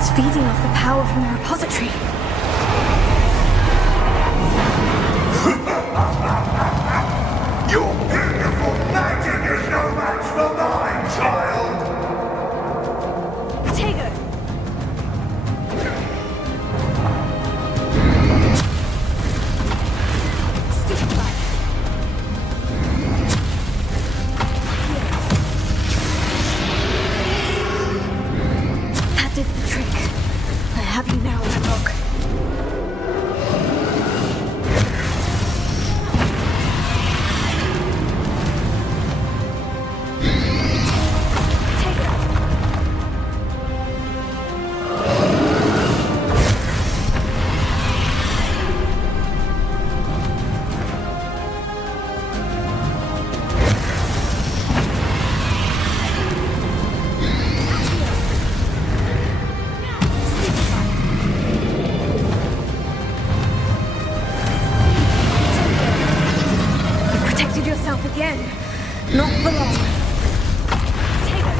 It's feeding off the power from the repository. Your beautiful magic is no match for mine, child! Tego! Stupid bug. That did the trick. I have you now in the lock. Again. Not for long. Take it.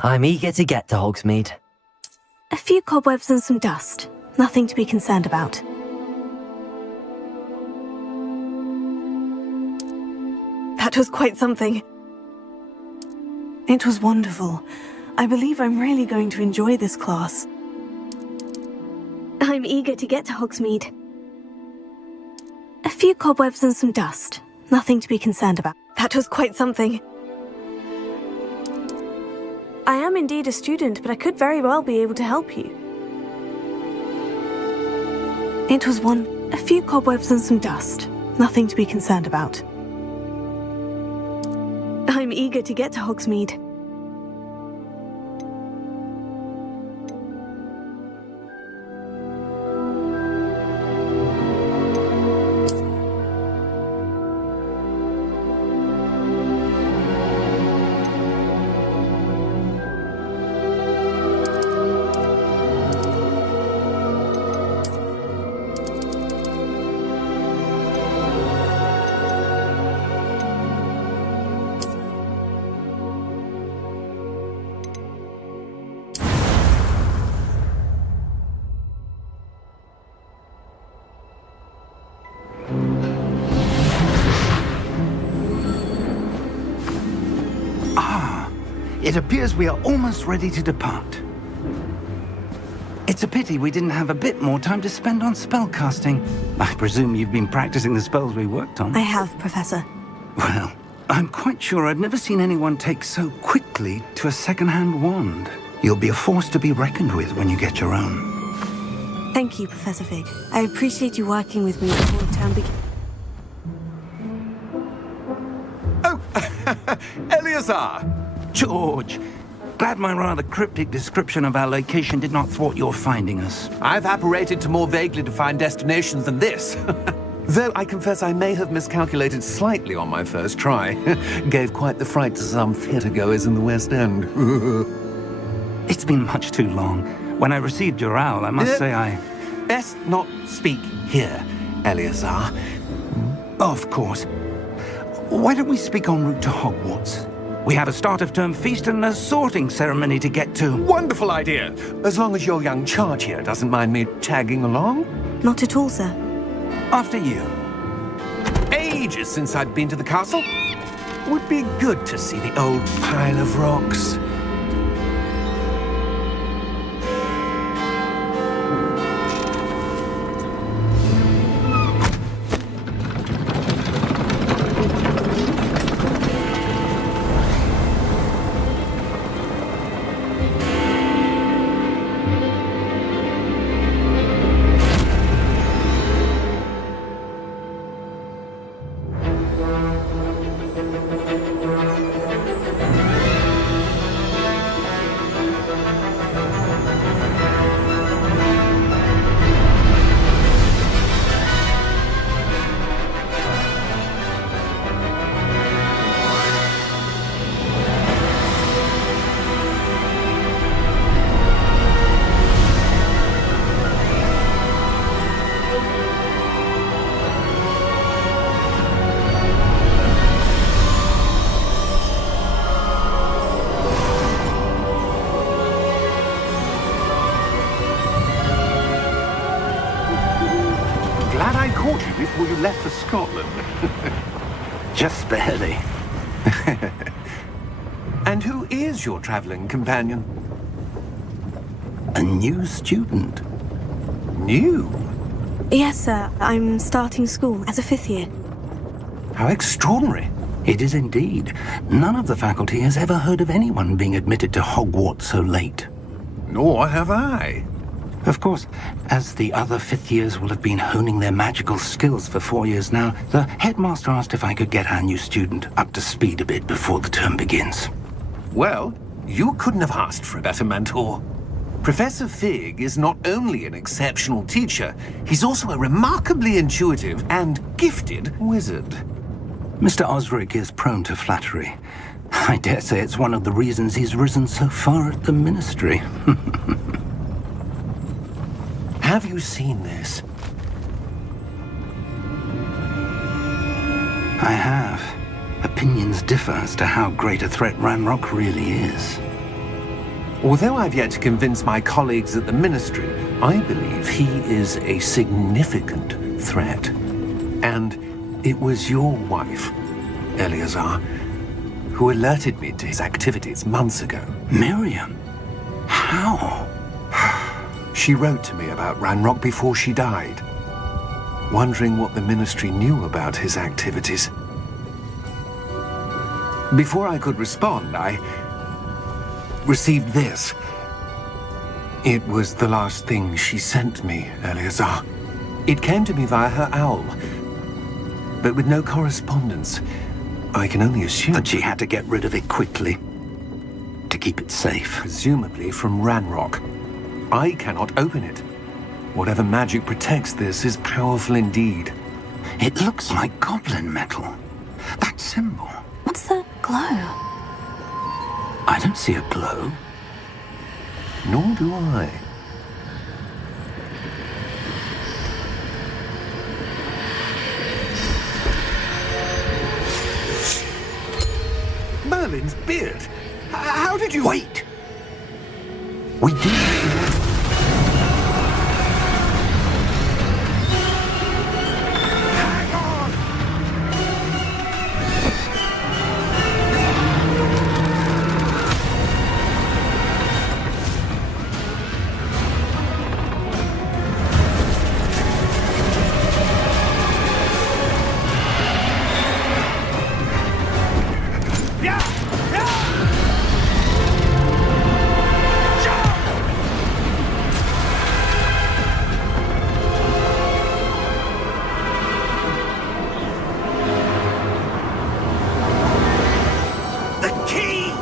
I'm eager to get to Hogsmeade. A few cobwebs and some dust. Nothing to be concerned about. That was quite something. It was wonderful. I believe I'm really going to enjoy this class. I'm eager to get to Hogsmeade. A few cobwebs and some dust. Nothing to be concerned about. That was quite something. I am indeed a student, but I could very well be able to help you. It was a few cobwebs and some dust. Nothing to be concerned about. I'm eager to get to Hogsmeade. It appears we are almost ready to depart. It's a pity we didn't have a bit more time to spend on spellcasting. I presume you've been practicing the spells we worked on. I have, Professor. Well, I'm quite sure I've never seen anyone take so quickly to a second-hand wand. You'll be a force to be reckoned with when you get your own. Thank you, Professor Fig. I appreciate you working with me before the term begins. Oh, Eleazar! George, glad my rather cryptic description of our location did not thwart your finding us. I've apparated to more vaguely defined destinations than this. Though I confess I may have miscalculated slightly on my first try. Gave quite the fright to some theatre-goers in the West End. It's been much too long. When I received your owl, I must say I... Best not speak here, Eleazar. Of course. Why don't we speak en route to Hogwarts? We have a start-of-term feast and a sorting ceremony to get to. Wonderful idea! As long as your young charge here doesn't mind me tagging along. Not at all, sir. After you. Ages since I'd been to the castle. Would be good to see the old pile of rocks. Glad I caught you before you left for Scotland. Just barely. And who is your traveling companion? A new student. New? Yes, sir. I'm starting school as a 5th year. How extraordinary. It is indeed. None of the faculty has ever heard of anyone being admitted to Hogwarts so late. Nor have I. Of course, as the other 5th years will have been honing their magical skills for 4 years now, the headmaster asked if I could get our new student up to speed a bit before the term begins. Well, you couldn't have asked for a better mentor. Professor Fig is not only an exceptional teacher, he's also a remarkably intuitive and gifted wizard. Mr. Osric is prone to flattery. I dare say it's one of the reasons he's risen so far at the ministry. Have you seen this? I have. Opinions differ as to how great a threat Ranrock really is. Although I've yet to convince my colleagues at the Ministry, I believe he is a significant threat. And it was your wife, Eleazar, who alerted me to his activities months ago. Miriam? How? She wrote to me about Ranrock before she died, wondering what the Ministry knew about his activities. Before I could respond, I received this. It was the last thing she sent me, Eleazar. It came to me via her owl, but with no correspondence. I can only assume That she had to get rid of it quickly to keep it safe. presumably from Ranrock. I cannot open it. Whatever magic protects this is powerful indeed. It looks like goblin metal. That symbol. What's the glow? I don't see a glow. Nor do I. Merlin's beard. How did you... Wait! We do. Hang on! Yeah! Yeah! Jump! The key!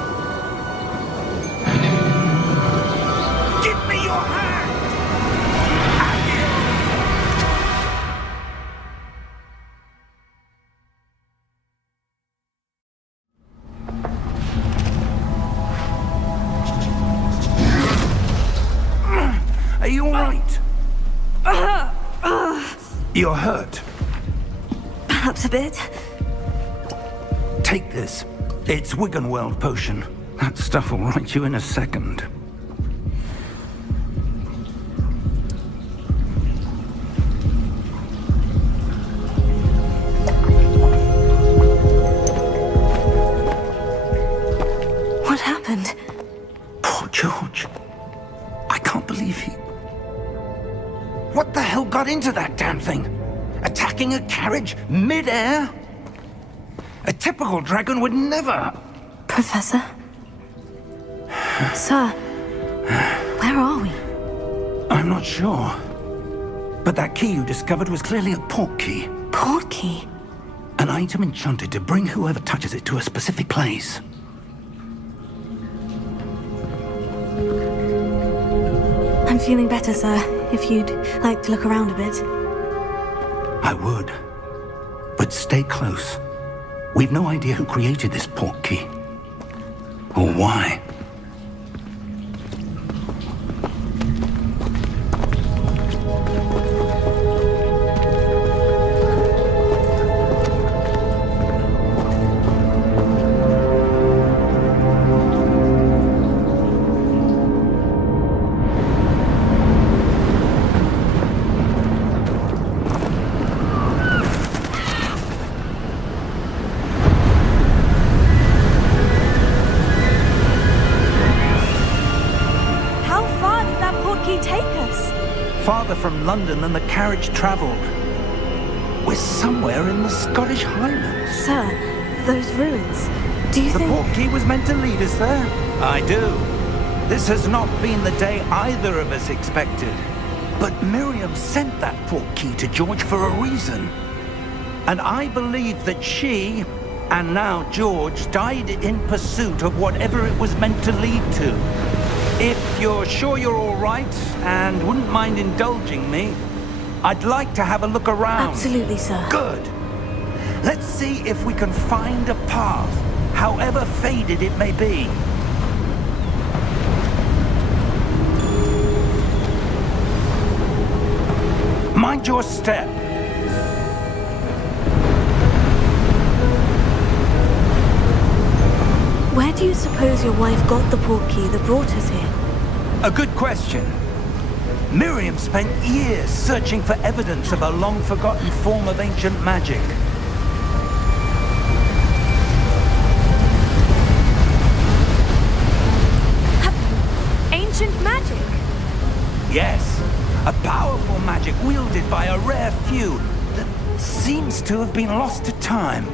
Give me your hand! Are you all right? You're hurt. Perhaps a bit. Take this. It's Wiggenweld potion. That stuff will right you in a second. What happened? Poor George. I can't believe he... What the hell got into that damn thing? Attacking a carriage mid-air? A typical dragon would never... Professor? Sir, where are we? I'm not sure. But that key you discovered was clearly a port key. Port key? An item enchanted to bring whoever touches it to a specific place. I'm feeling better, sir. If you'd like to look around a bit. I would. But stay close. We've no idea who created this port key. Or why. How far did that port key take us? Farther from London than the carriage travelled. We're somewhere in the Scottish Highlands. Sir, those ruins. Do you The think... port key was meant to lead us there? I do. This has not been the day either of us expected. But Miriam sent that port key to George for a reason. And I believe that she, and now George, died in pursuit of whatever it was meant to lead to. If you're sure you're all right and wouldn't mind indulging me, I'd like to have a look around. Absolutely, sir. Good. Let's see if we can find a path, however faded it may be. Mind your step. Where do you suppose your wife got the portkey that brought us here? A good question. Miriam spent years searching for evidence of a long-forgotten form of ancient magic. Ancient magic? Yes, a powerful magic wielded by a rare few that seems to have been lost to time.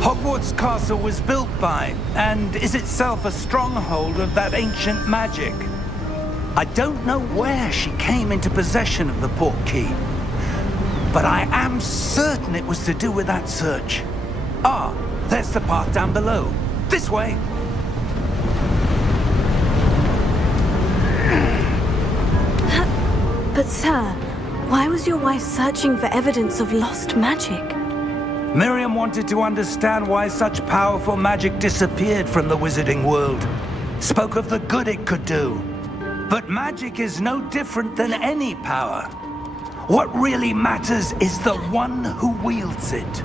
Hogwarts Castle was built by, and is itself a stronghold of that ancient magic. I don't know where she came into possession of the portkey, but I am certain it was to do with that search. Ah, there's the path down below. This way. But sir, why was your wife searching for evidence of lost magic? Miriam wanted to understand why such powerful magic disappeared from the wizarding world. Spoke of the good it could do. But magic is no different than any power. What really matters is the one who wields it.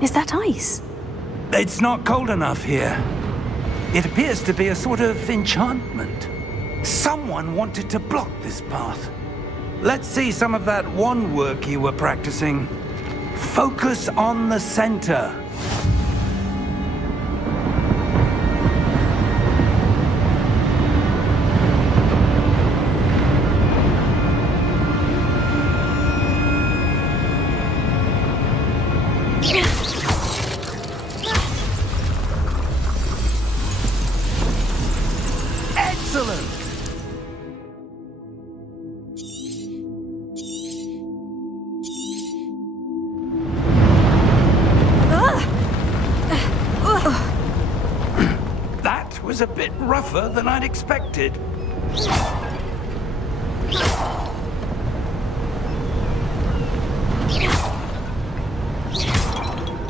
Is that ice? It's not cold enough here. It appears to be a sort of enchantment. Someone wanted to block this path. Let's see some of that wand work you were practicing. Focus on the center. Excellent! That was a bit rougher than I'd expected.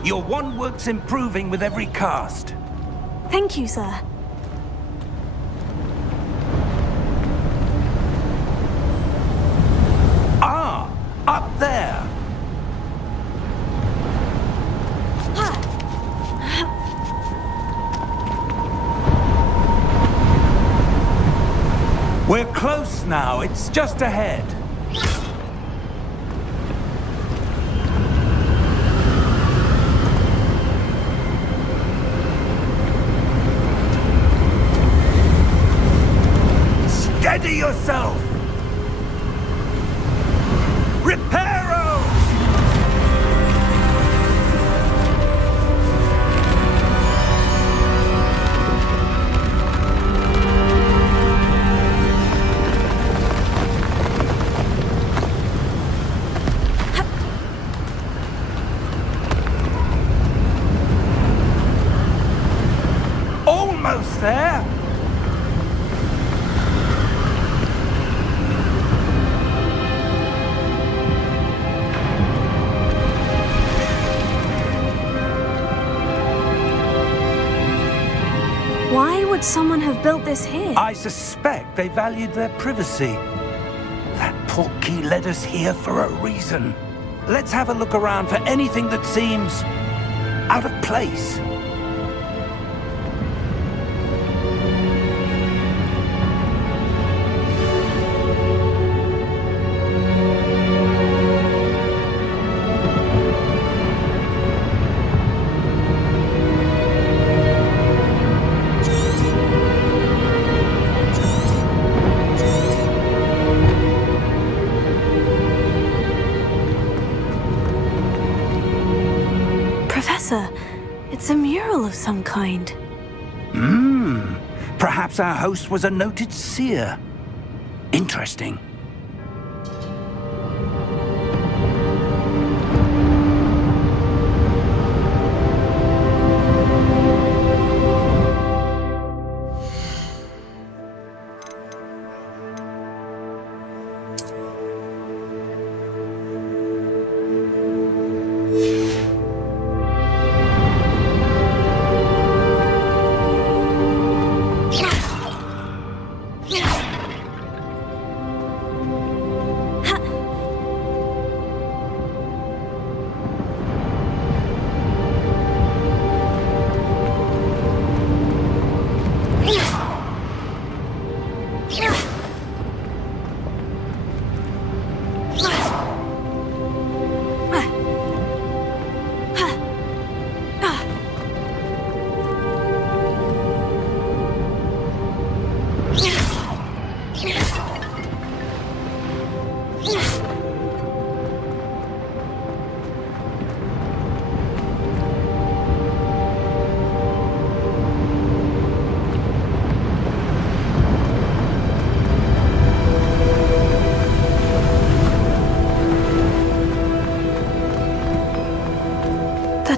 Your wand work's improving with every cast. Thank you, sir. Ah, up there. We're close now. It's just ahead. Steady yourself! Reparo! Almost there! Why would someone have built this here? I suspect they valued their privacy. That portkey led us here for a reason. Let's have a look around for anything that seems out of place. Professor, it's a mural of some kind. Perhaps our host was a noted seer. Interesting.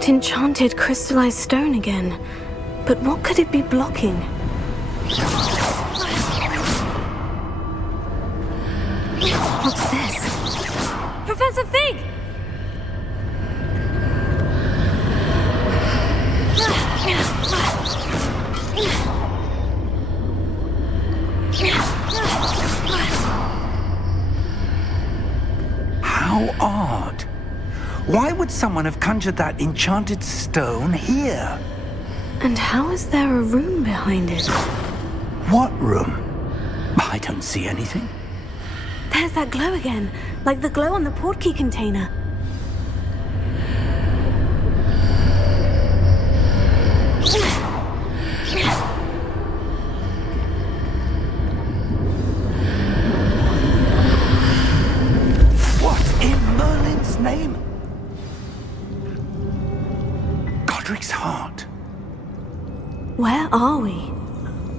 That enchanted crystallized stone again. But what could it be blocking? What's this? Professor Fig! How odd. Why would someone have conjured that enchanted stone here? And how is there a room behind it? What room? I don't see anything. There's that glow again, like the glow on the portkey container. What in Merlin's name? Godric's heart. Where are we?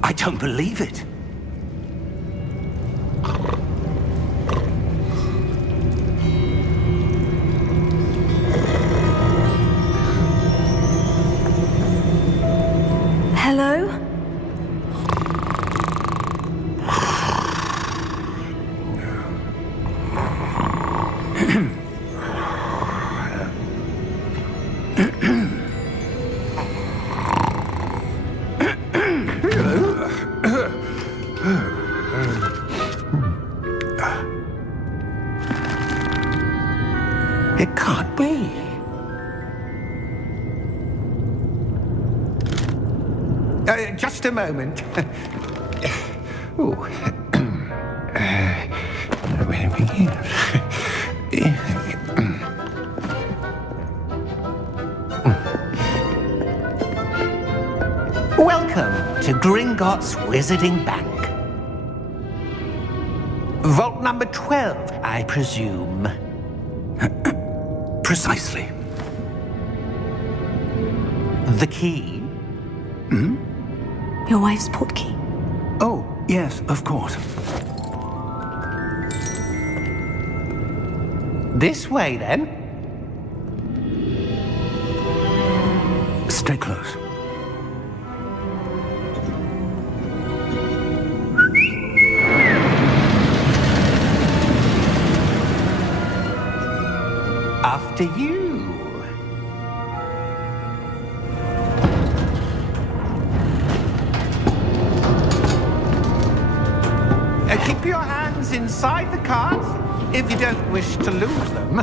I don't believe it. Hello? It can't be. Just a moment. Ooh. Where do we begin? Welcome to Gringotts Wizarding Bank. Vault number 12, I presume. Precisely. The key? Your wife's portkey. Oh, yes, of course. This way, then. Stay close. After you. Keep your hands inside the cards if you don't wish to lose them.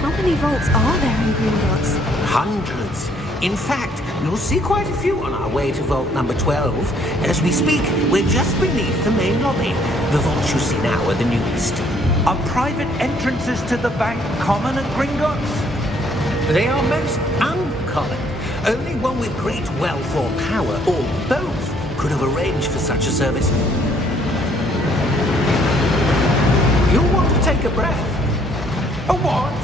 How many vaults are there in Gringotts? Hundreds. In fact, you'll see quite a few on our way to vault number 12. As we speak, we're just beneath the main lobby. The vaults you see now are the newest. Are private entrances to the bank common at Gringotts? They are most uncommon. Only one with great wealth or power, or both, could have arranged for such a service. You'll want to take a breath. A what?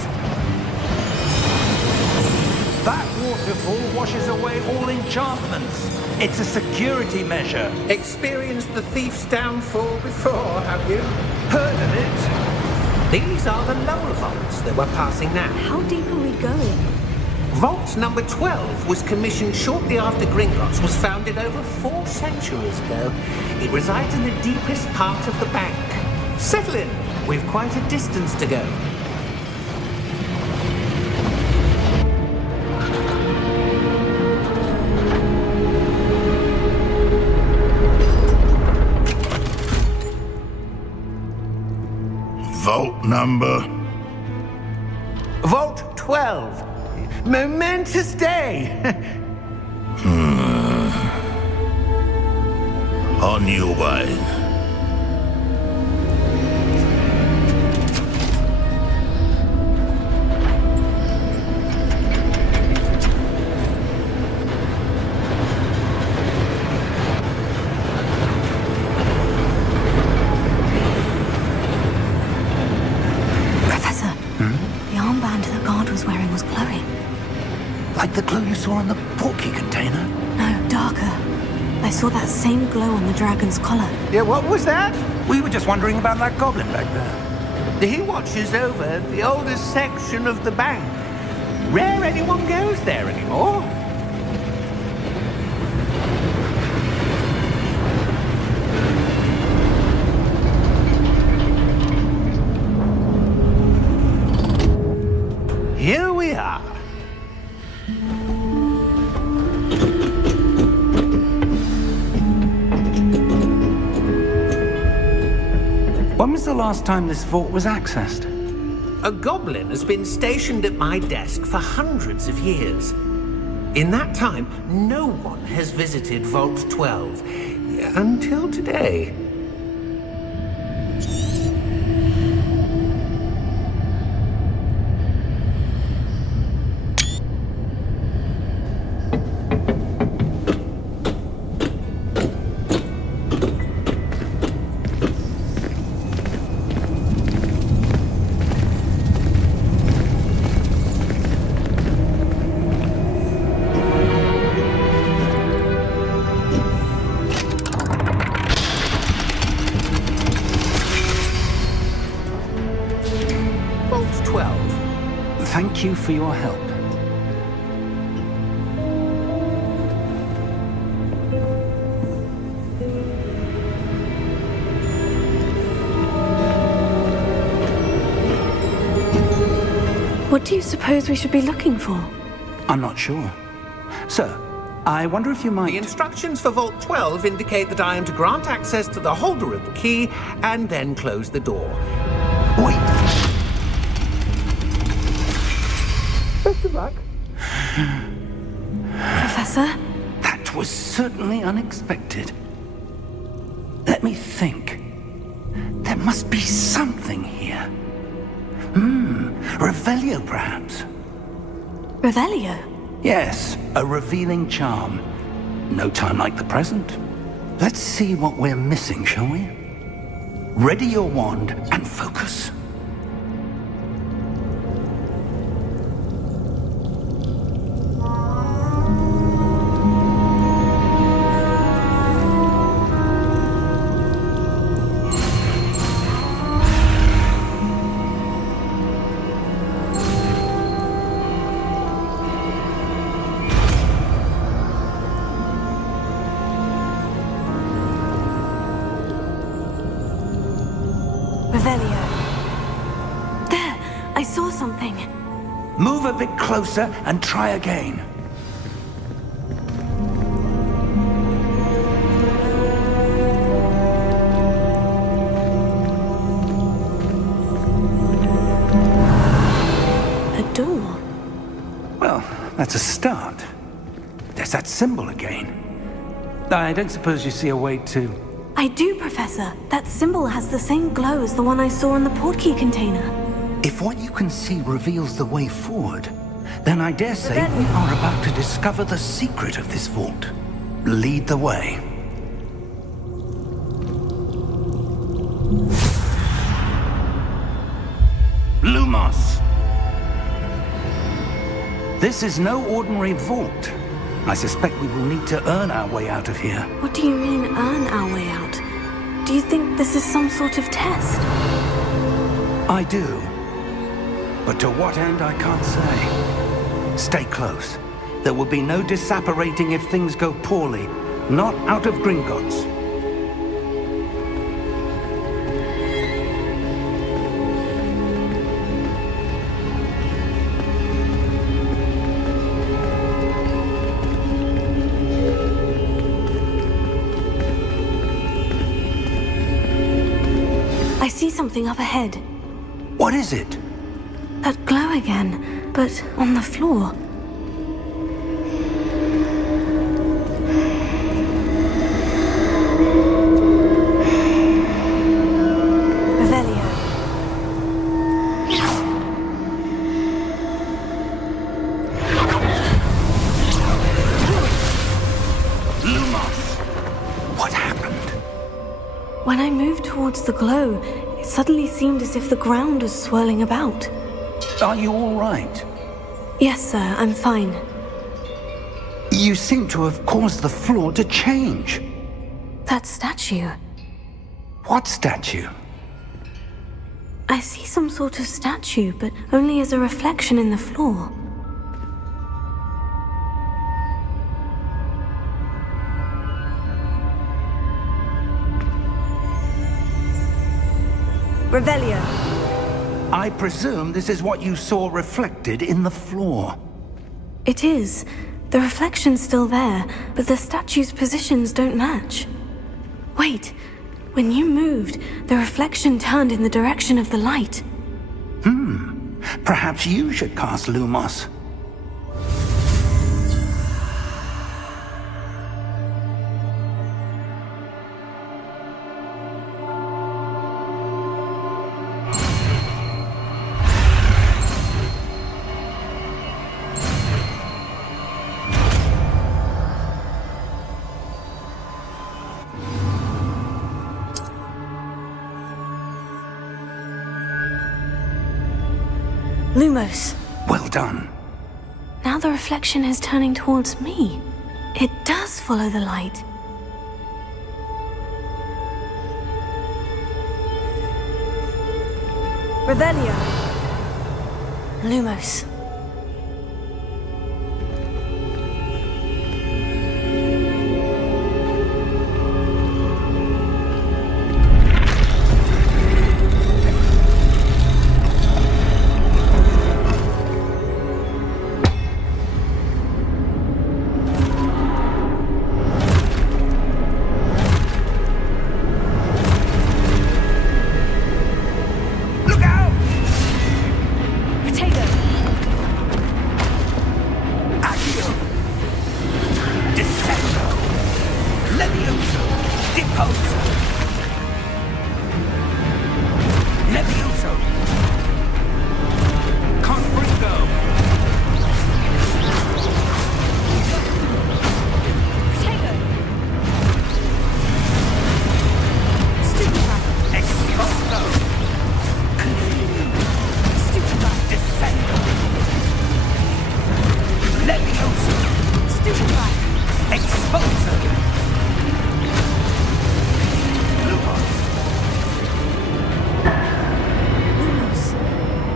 That waterfall washes away all enchantments. It's a security measure. Experienced the thief's downfall before, have you? Heard of it? These are the lower vaults that we're passing now. How deep are we going? Vault number 12 was commissioned shortly after Gringotts was founded over 4 centuries ago. It resides in the deepest part of the bank. Settle in. We've quite a distance to go. Vault number. Vault 12. Momentous day. On your way. The armband that guard was wearing was glowing. Like the glow you saw on the portkey container? No, darker. I saw that same glow on the dragon's collar. Yeah, what was that? We were just wondering about that goblin back there. He watches over the oldest section of the bank. Rare anyone goes there anymore. Here we are. When was the last time this vault was accessed? A goblin has been stationed at my desk for hundreds of years. In that time, no one has visited Vault 12 until today. Vault 12. Thank you for your help. What do you suppose we should be looking for? I'm not sure. Sir, I wonder if you The might... instructions for Vault 12 indicate that I am to grant access to the holder of the key and then close the door. Wait! Best of luck. Professor? That was certainly unexpected. Let me think. There must be something here. Revelio, perhaps? Revelio? Yes, a revealing charm. No time like the present. Let's see what we're missing, shall we? Ready your wand and focus. Revelio. There! I saw something. Move a bit closer and try again. A door. Well, that's a start. There's that symbol again. I don't suppose you see a way to... I do, Professor. That symbol has the same glow as the one I saw in the portkey container. If what you can see reveals the way forward, then I dare say we are about to discover the secret of this vault. Lead the way. Lumos! This is no ordinary vault. I suspect we will need to earn our way out of here. What do you mean, earn our way out? Do you think this is some sort of test? I do. But to what end, I can't say. Stay close. There will be no disapparating if things go poorly. Not out of Gringotts. I see something up ahead. What is it? That glow again, but on the floor. Revelio. Lumos! What happened? When I moved towards the glow, it suddenly seemed as if the ground was swirling about. Are you all right? Yes, sir, I'm fine. You seem to have caused the floor to change. That statue. What statue? I see some sort of statue, but only as a reflection in the floor. Revelio. I presume this is what you saw reflected in the floor. It is. The reflection's still there, but the statue's positions don't match. Wait. When you moved, the reflection turned in the direction of the light. Perhaps you should cast Lumos. Lumos. Well done. Now the reflection is turning towards me. It does follow the light. Revelio. Lumos.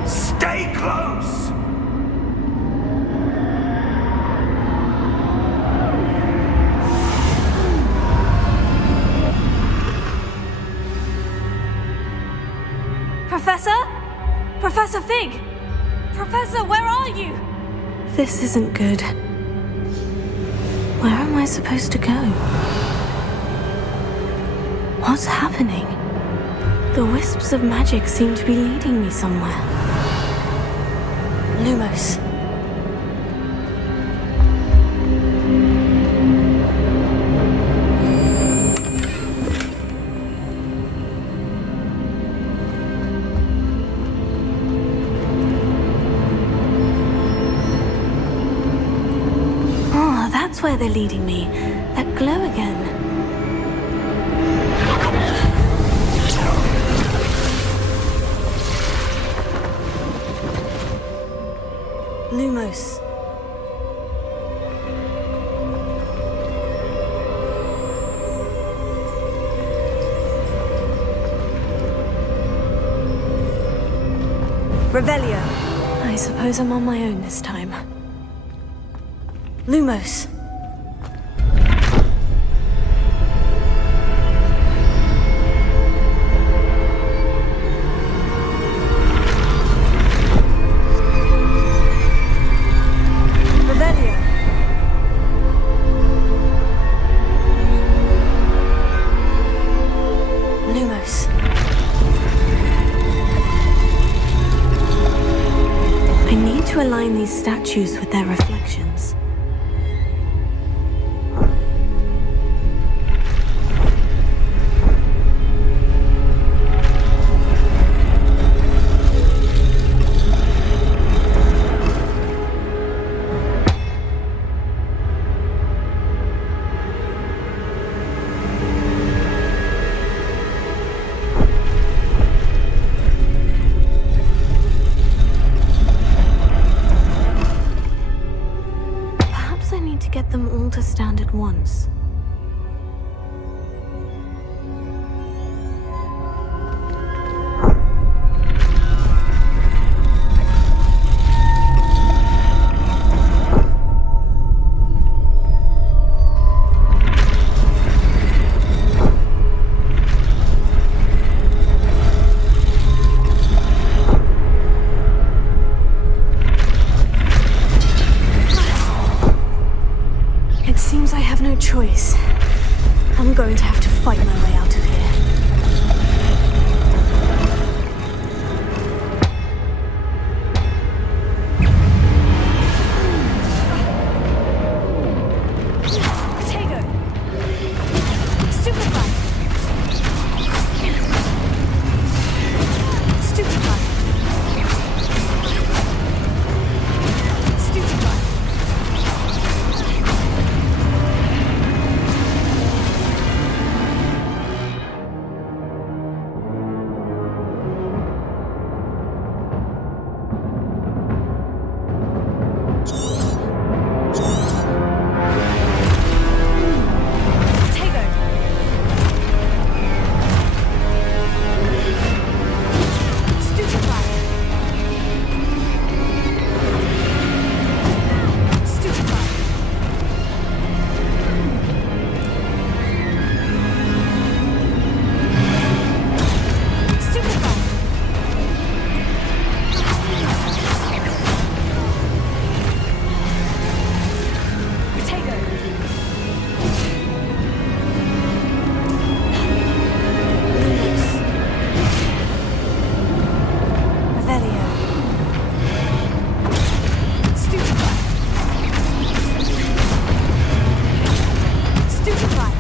Stay close! Professor? Professor Fig! Professor, where are you? This isn't good. Where am I supposed to go? What's happening? The wisps of magic seem to be leading me somewhere. Lumos. Oh, that's where they're leading me. That glow again. Lumos. Revelio. I suppose I'm on my own this time. Lumos. Revelio. Lumos. I need to align these statues with their reflections. understand at once. It seems I have no choice. I'm going to have to fight my way out of here. Potato! Stupefy! Stupefy! Stupefy! Potato! Stupefy! Stupefy! Stupefy! Potato! Lumos. Revelio. Stupefy. Stupefy.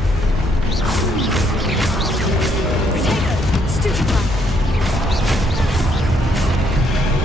Potato. Stupefy.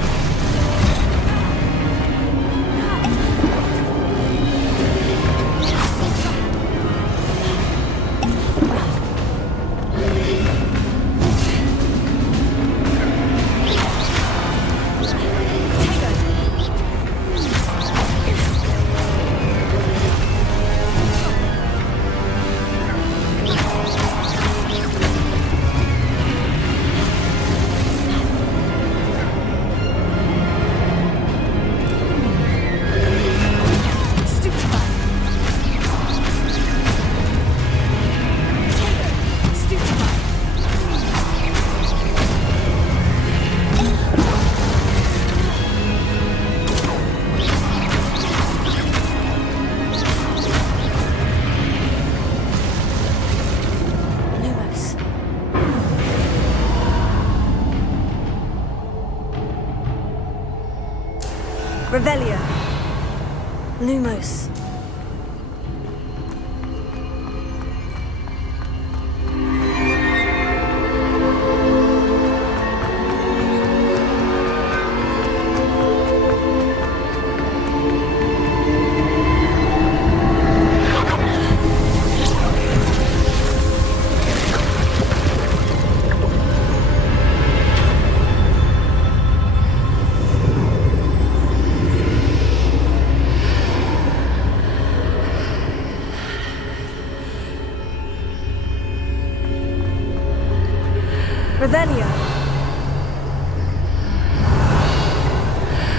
Stupefy. Stupefy. Lumos. Revelio. Lumos. Revelio.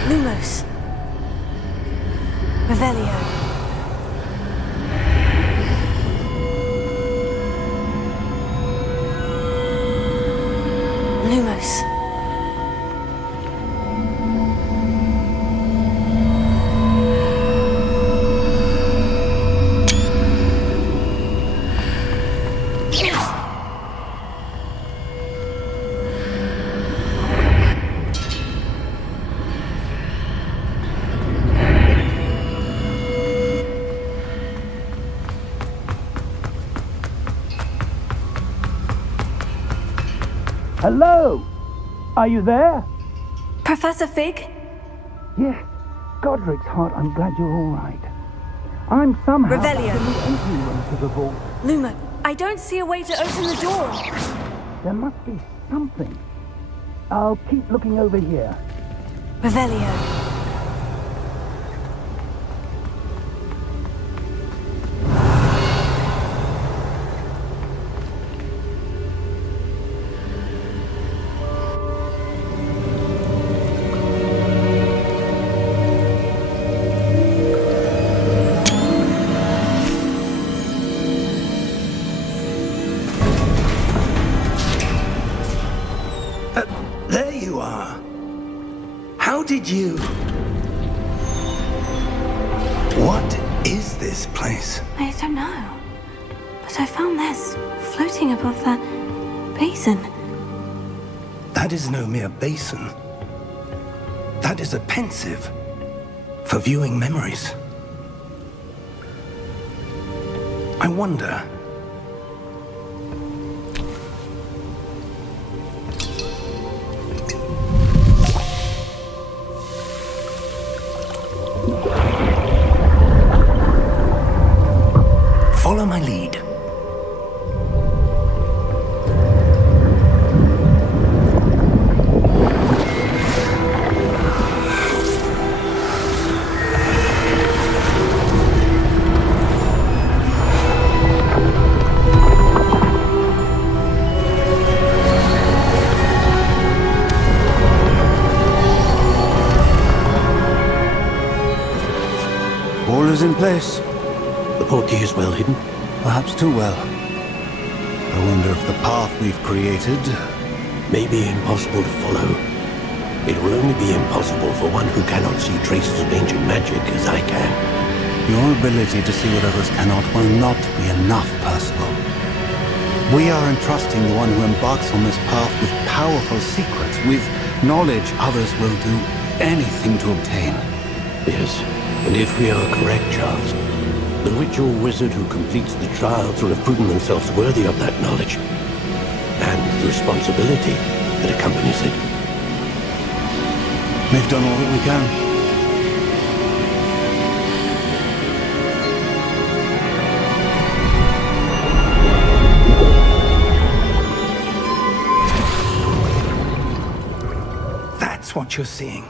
Lumos. Revelio. Lumos. Hello? Are you there? Professor Fig? Yes. Godric's heart, I'm glad you're all right. I'm somehow Revelio. in the entry room to the vault. Lumo, I don't see a way to open the door. There must be something. I'll keep looking over here. Revelio. need you. What is this place? I don't know. But I found this floating above that basin. That is no mere basin. That is a pensive for viewing memories. I wonder. Follow my lead. All is in place. The portkey is well hidden. Perhaps too well. I wonder if the path we've created... May be impossible to follow. It will only be impossible for one who cannot see traces of ancient magic as I can. Your ability to see what others cannot will not be enough, Percival. We are entrusting the one who embarks on this path with powerful secrets, with knowledge others will do anything to obtain. Yes, and if we are correct, Charles, the witch or wizard who completes the trials will have proven themselves worthy of that knowledge, and the responsibility that accompanies it. We've done all that we can. That's what you're seeing.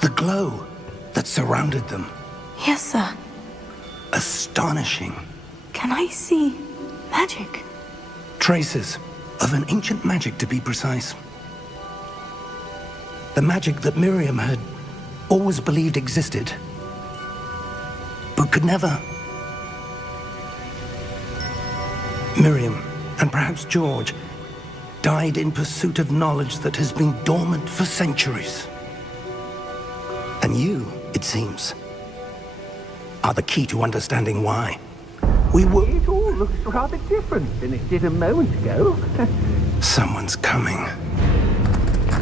The glow that surrounded them. Yes, sir. Astonishing. Can I see magic? Traces of an ancient magic, to be precise. The magic that Miriam had always believed existed, but could never. Miriam, and perhaps George, died in pursuit of knowledge that has been dormant for centuries. And you, it seems, are the key to understanding why. We were... It all looks rather different than it did a moment ago. Someone's coming.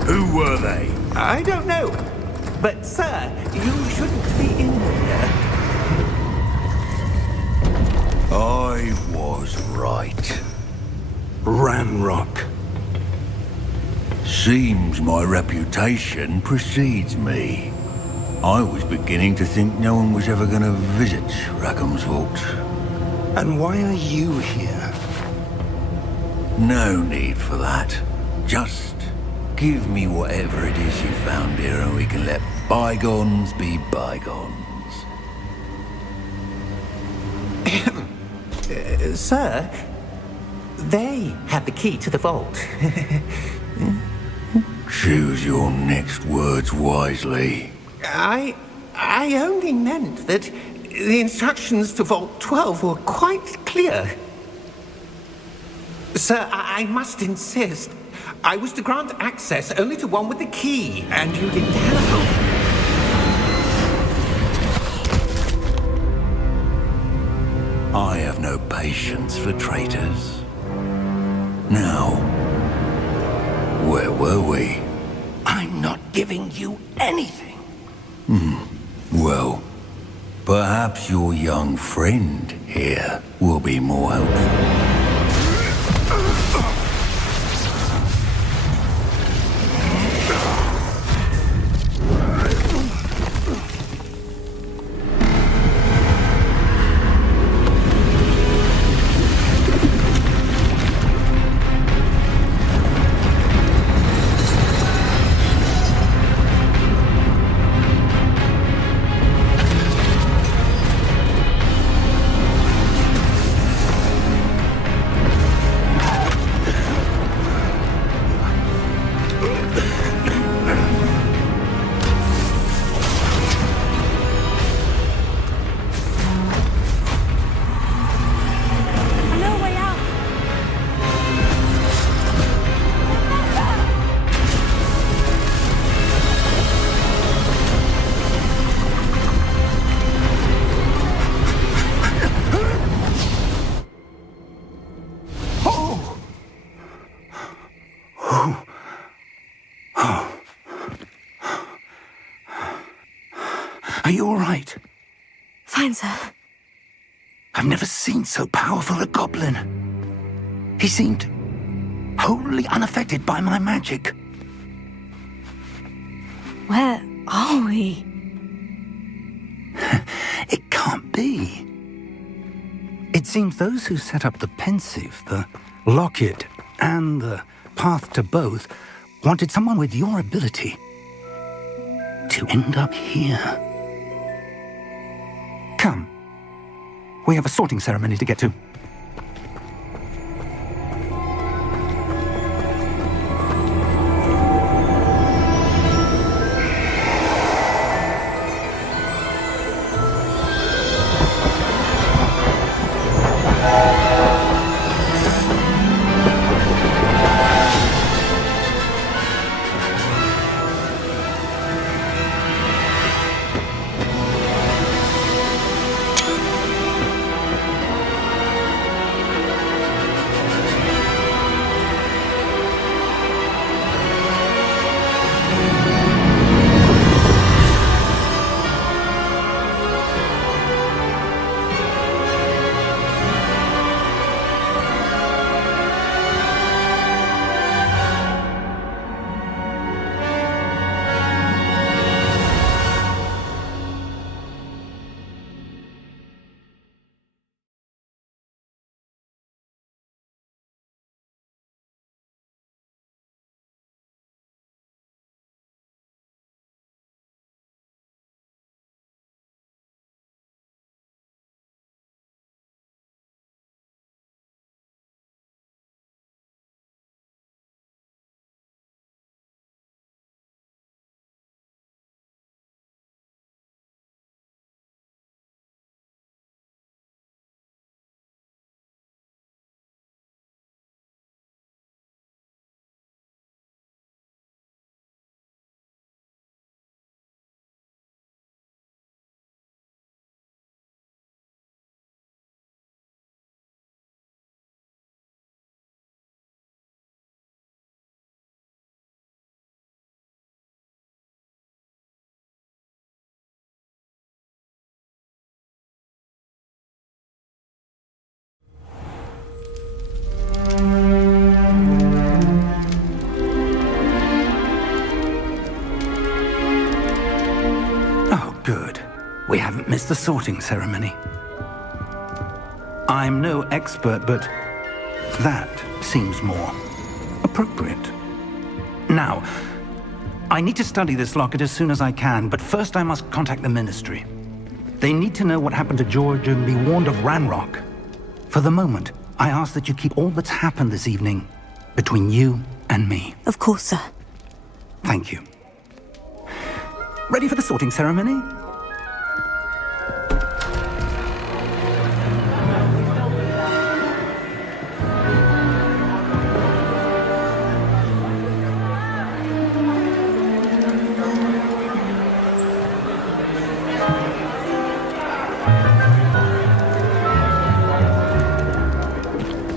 Who were they? I don't know. But, sir, you shouldn't be in here. I was right. Ramrock. Seems my reputation precedes me. I was beginning to think no one was ever going to visit Rackham's vault. And why are you here? No need for that. Just give me whatever it is you found here and we can let bygones be bygones. Sir, they had the key to the vault. Choose your next words wisely. I only meant that the instructions to Vault 12 were quite clear. Sir, I must insist. I was to grant access only to one with the key, and you didn't have. I have no patience for traitors. Now, where were we? I'm not giving you anything. Well, perhaps your young friend here will be more helpful. you all right? Fine, sir. I've never seen so powerful a goblin. He seemed wholly unaffected by my magic. Where are we? It can't be. It seems those who set up the pensive, the locket, and the path to both wanted someone with your ability to end up here. Come. We have a sorting ceremony to get to. Good. We haven't missed the sorting ceremony. I'm no expert, but that seems more appropriate. Now, I need to study this locket as soon as I can, but first I must contact the Ministry. They need to know what happened to George and be warned of Ranrock. For the moment, I ask that you keep all that's happened this evening between you and me. Of course, sir. Thank you. Ready for the sorting ceremony?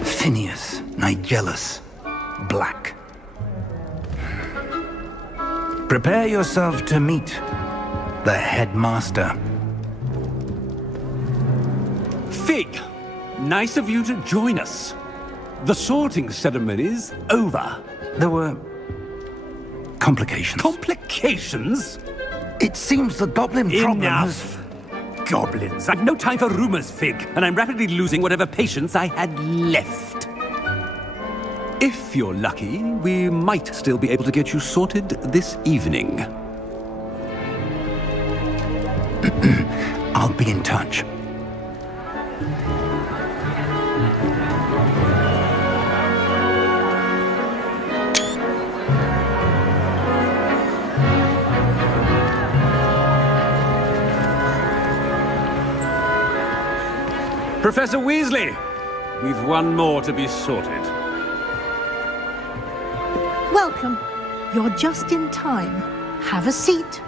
Phineas Nigellus Black. Prepare yourself to meet the headmaster. Fig, nice of you to join us. The sorting ceremony's over. There were complications. Complications? It seems the goblin problem Enough. Goblins. I've no time for rumors, Fig, and I'm rapidly losing whatever patience I had left. If you're lucky, we might still be able to get you sorted this evening. I'll be in touch. Professor Weasley, we've one more to be sorted. Welcome. You're just in time. Have a seat.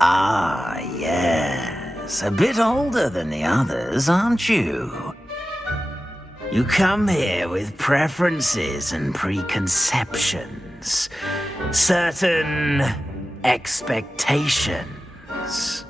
Ah, yes. Yes, a bit older than the others, aren't you? You come here with preferences and preconceptions, certain expectations.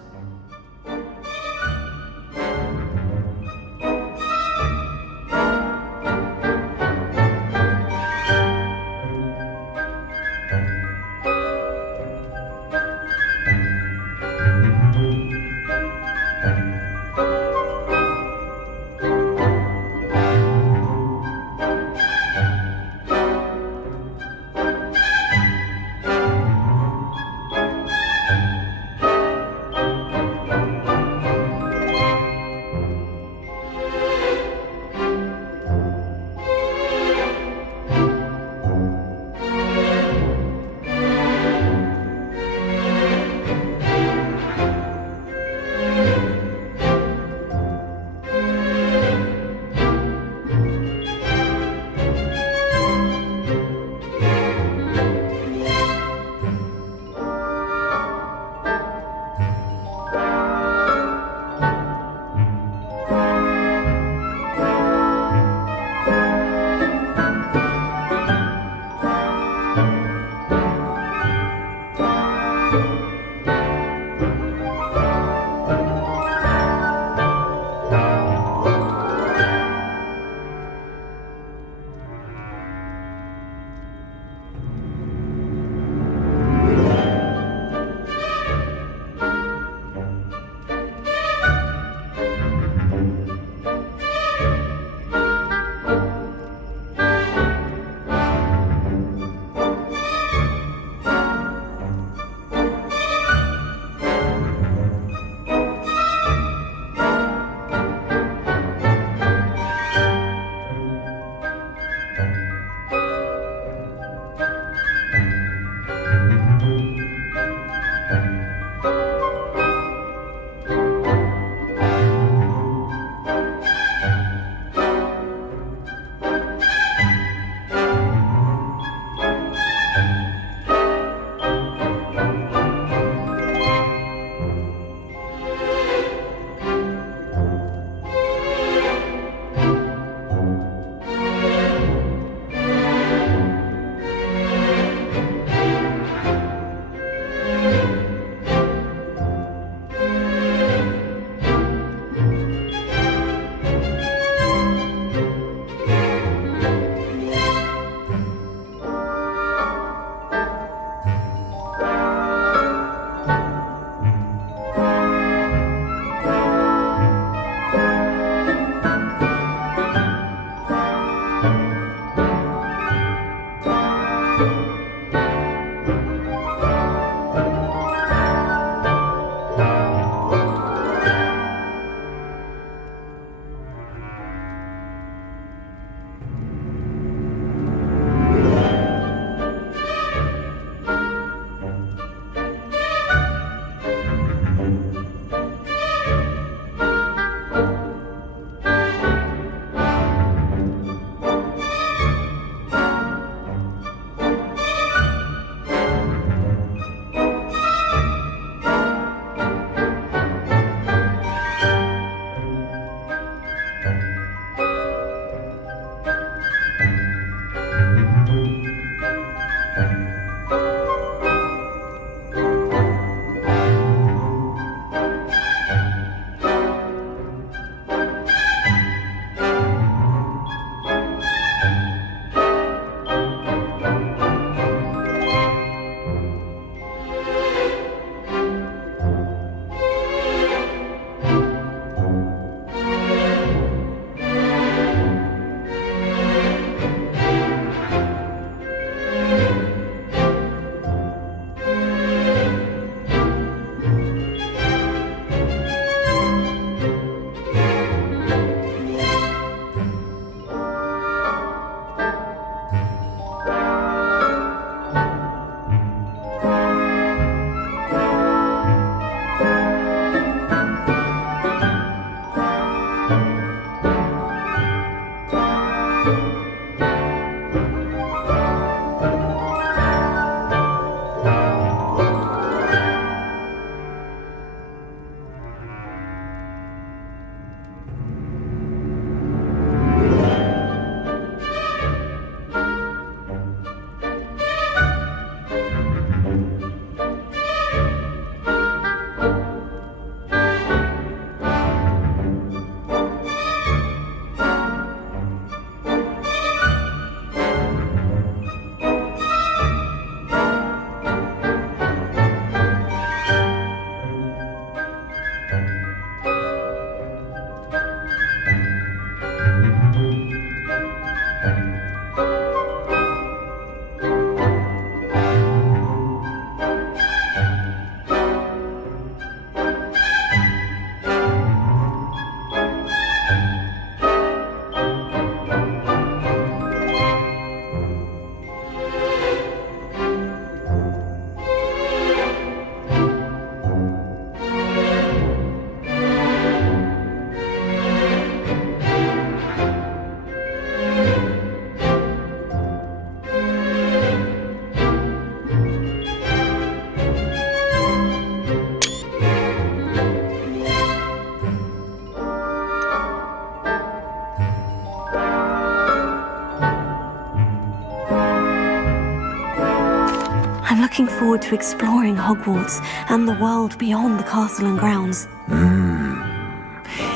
looking forward to exploring Hogwarts and the world beyond the castle and grounds.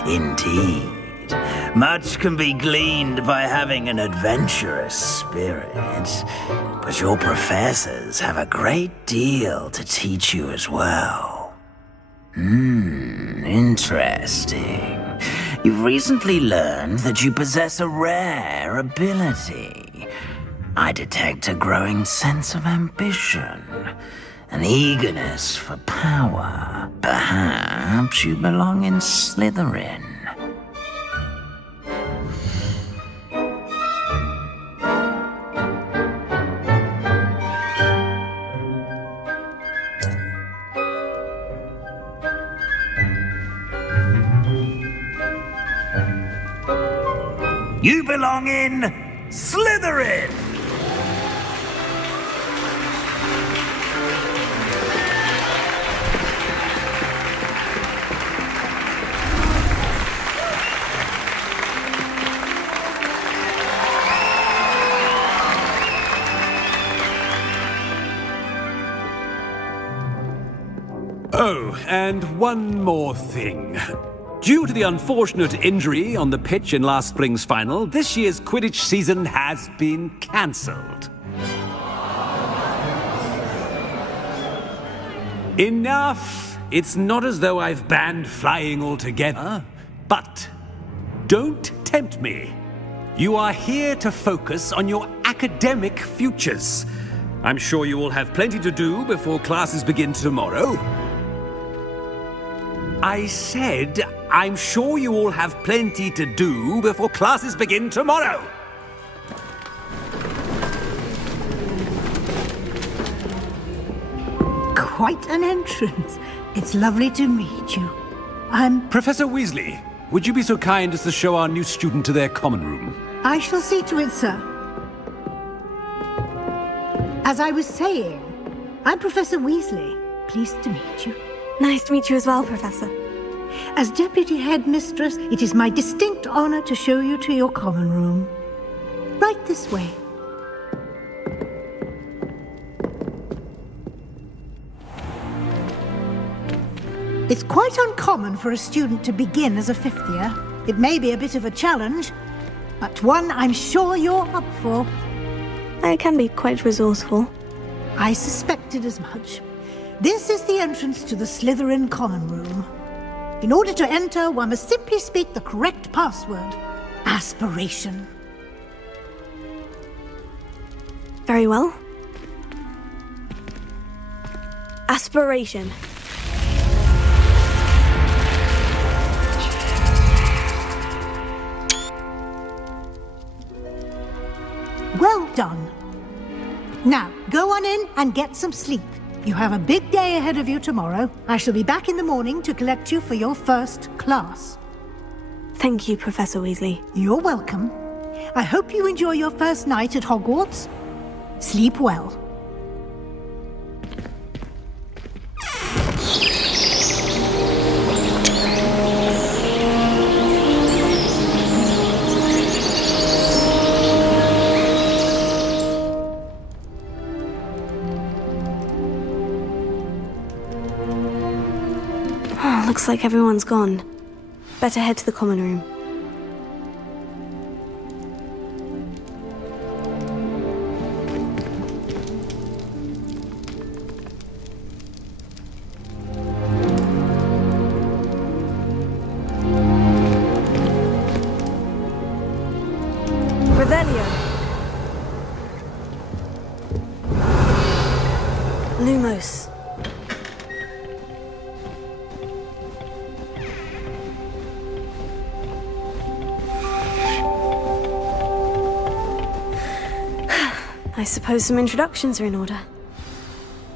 Indeed. Much can be gleaned by having an adventurous spirit, but your professors have a great deal to teach you as well. Interesting. You've recently learned that you possess a rare ability. I detect a growing sense of ambition, an eagerness for power. Perhaps you belong in Slytherin. You belong in Slytherin! Oh, and one more thing. Due to the unfortunate injury on the pitch in last spring's final, this year's Quidditch season has been cancelled. Enough! It's not as though I've banned flying altogether, but don't tempt me. You are here to focus on your academic futures. I'm sure you will have plenty to do before classes begin tomorrow. I said, I'm sure you all have plenty to do before classes begin tomorrow. Quite an entrance. It's lovely to meet you. Professor Weasley, would you be so kind as to show our new student to their common room? I shall see to it, sir. As I was saying, I'm Professor Weasley. Pleased to meet you. Nice to meet you as well, Professor. As Deputy Headmistress, it is my distinct honor to show you to your common room. Right this way. It's quite uncommon for a student to begin as a fifth year. It may be a bit of a challenge, but one I'm sure you're up for. I can be quite resourceful. I suspected as much. This is the entrance to the Slytherin common room. In order to enter, one must simply speak the correct password. Aspiration. Very well. Aspiration. Well done. Now, go on in and get some sleep. You have a big day ahead of you tomorrow. I shall be back in the morning to collect you for your first class. Thank you, Professor Weasley. You're welcome. I hope you enjoy your first night at Hogwarts. Sleep well. Looks like everyone's gone. Better head to the common room. Revelio. Lumos. I suppose some introductions are in order.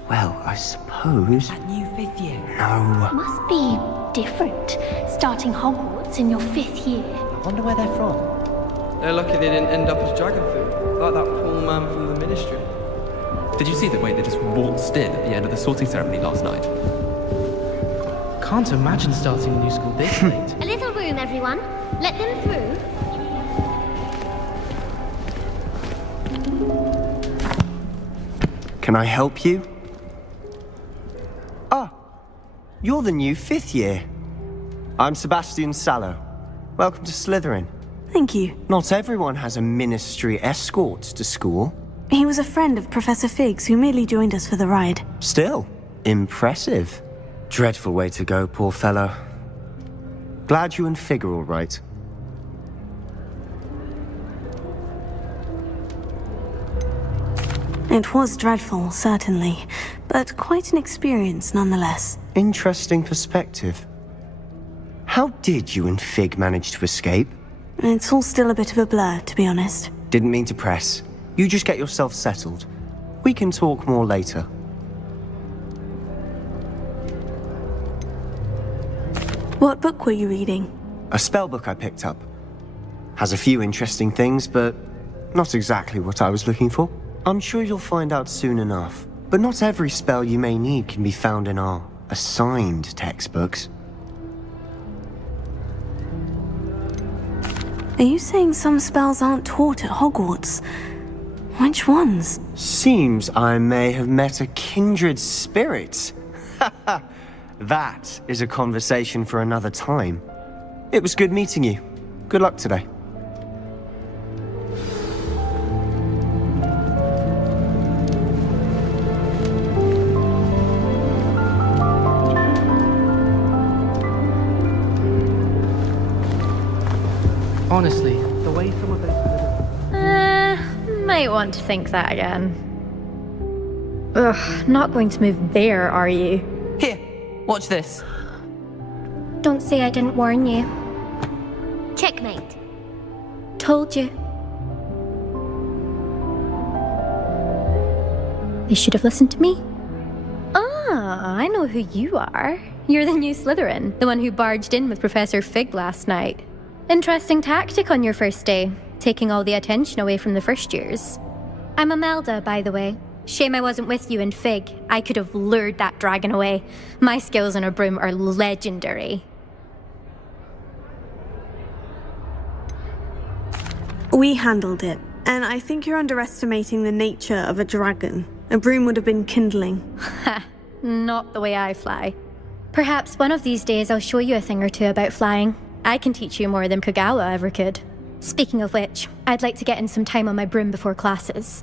Well, I suppose... A new fifth year. No. Must be different, starting Hogwarts in your fifth year. I wonder where they're from. They're lucky they didn't end up as dragon food, like that poor man from the Ministry. Did you see the way they just waltzed in at the end of the sorting ceremony last night? Can't imagine starting a new school this late. A little room, everyone. Let them through. Can I help you? you're the new 5th year. I'm Sebastian Sallow. Welcome to Slytherin. Thank you. Not everyone has a ministry escort to school. He was a friend of Professor Fig's who merely joined us for the ride. Still, impressive. Dreadful way to go, poor fellow. Glad you and Fig are all right. It was dreadful, certainly, but quite an experience nonetheless. Interesting perspective. How did you and Fig manage to escape? It's all still a bit of a blur, to be honest. Didn't mean to press. You just get yourself settled. We can talk more later. What book were you reading? A spell book I picked up. Has a few interesting things, but not exactly what I was looking for. I'm sure you'll find out soon enough. But not every spell you may need can be found in our assigned textbooks. Are you saying some spells aren't taught at Hogwarts? Which ones? Seems I may have met a kindred spirit. That is a conversation for another time. It was good meeting you. Good luck today. Honestly, the way some of those... Might want to think that again. Ugh, not going to move there, are you? Here, watch this. Don't say I didn't warn you. Checkmate. Told you. They should have listened to me. Ah, I know who you are. You're the new Slytherin, the one who barged in with Professor Fig last night. Interesting tactic on your first day, taking all the attention away from the first years. I'm Imelda, by the way. Shame I wasn't with you in Fig. I could have lured that dragon away. My skills on a broom are legendary. We handled it, and I think you're underestimating the nature of a dragon. A broom would have been kindling. Ha, not the way I fly. Perhaps one of these days I'll show you a thing or two about flying. I can teach you more than Kagawa ever could. Speaking of which, I'd like to get in some time on my broom before classes.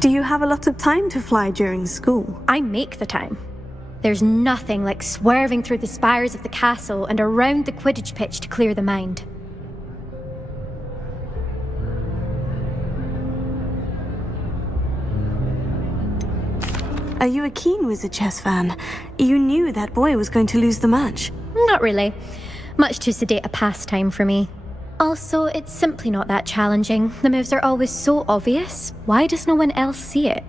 Do you have a lot of time to fly during school? I make the time. There's nothing like swerving through the spires of the castle and around the Quidditch pitch to clear the mind. Are you a keen Wizard chess fan? You knew that boy was going to lose the match. Not really. Much too sedate a pastime for me. Also, it's simply not that challenging. The moves are always so obvious. Why does no one else see it?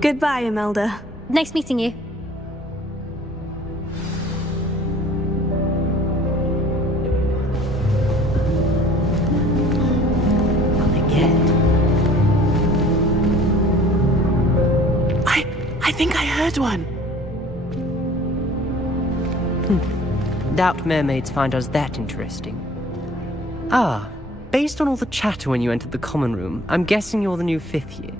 Goodbye, Imelda. Nice meeting you. I think I heard one. Doubt mermaids find us that interesting. Ah, based on all the chatter when you entered the common room, I'm guessing you're the new 5th year.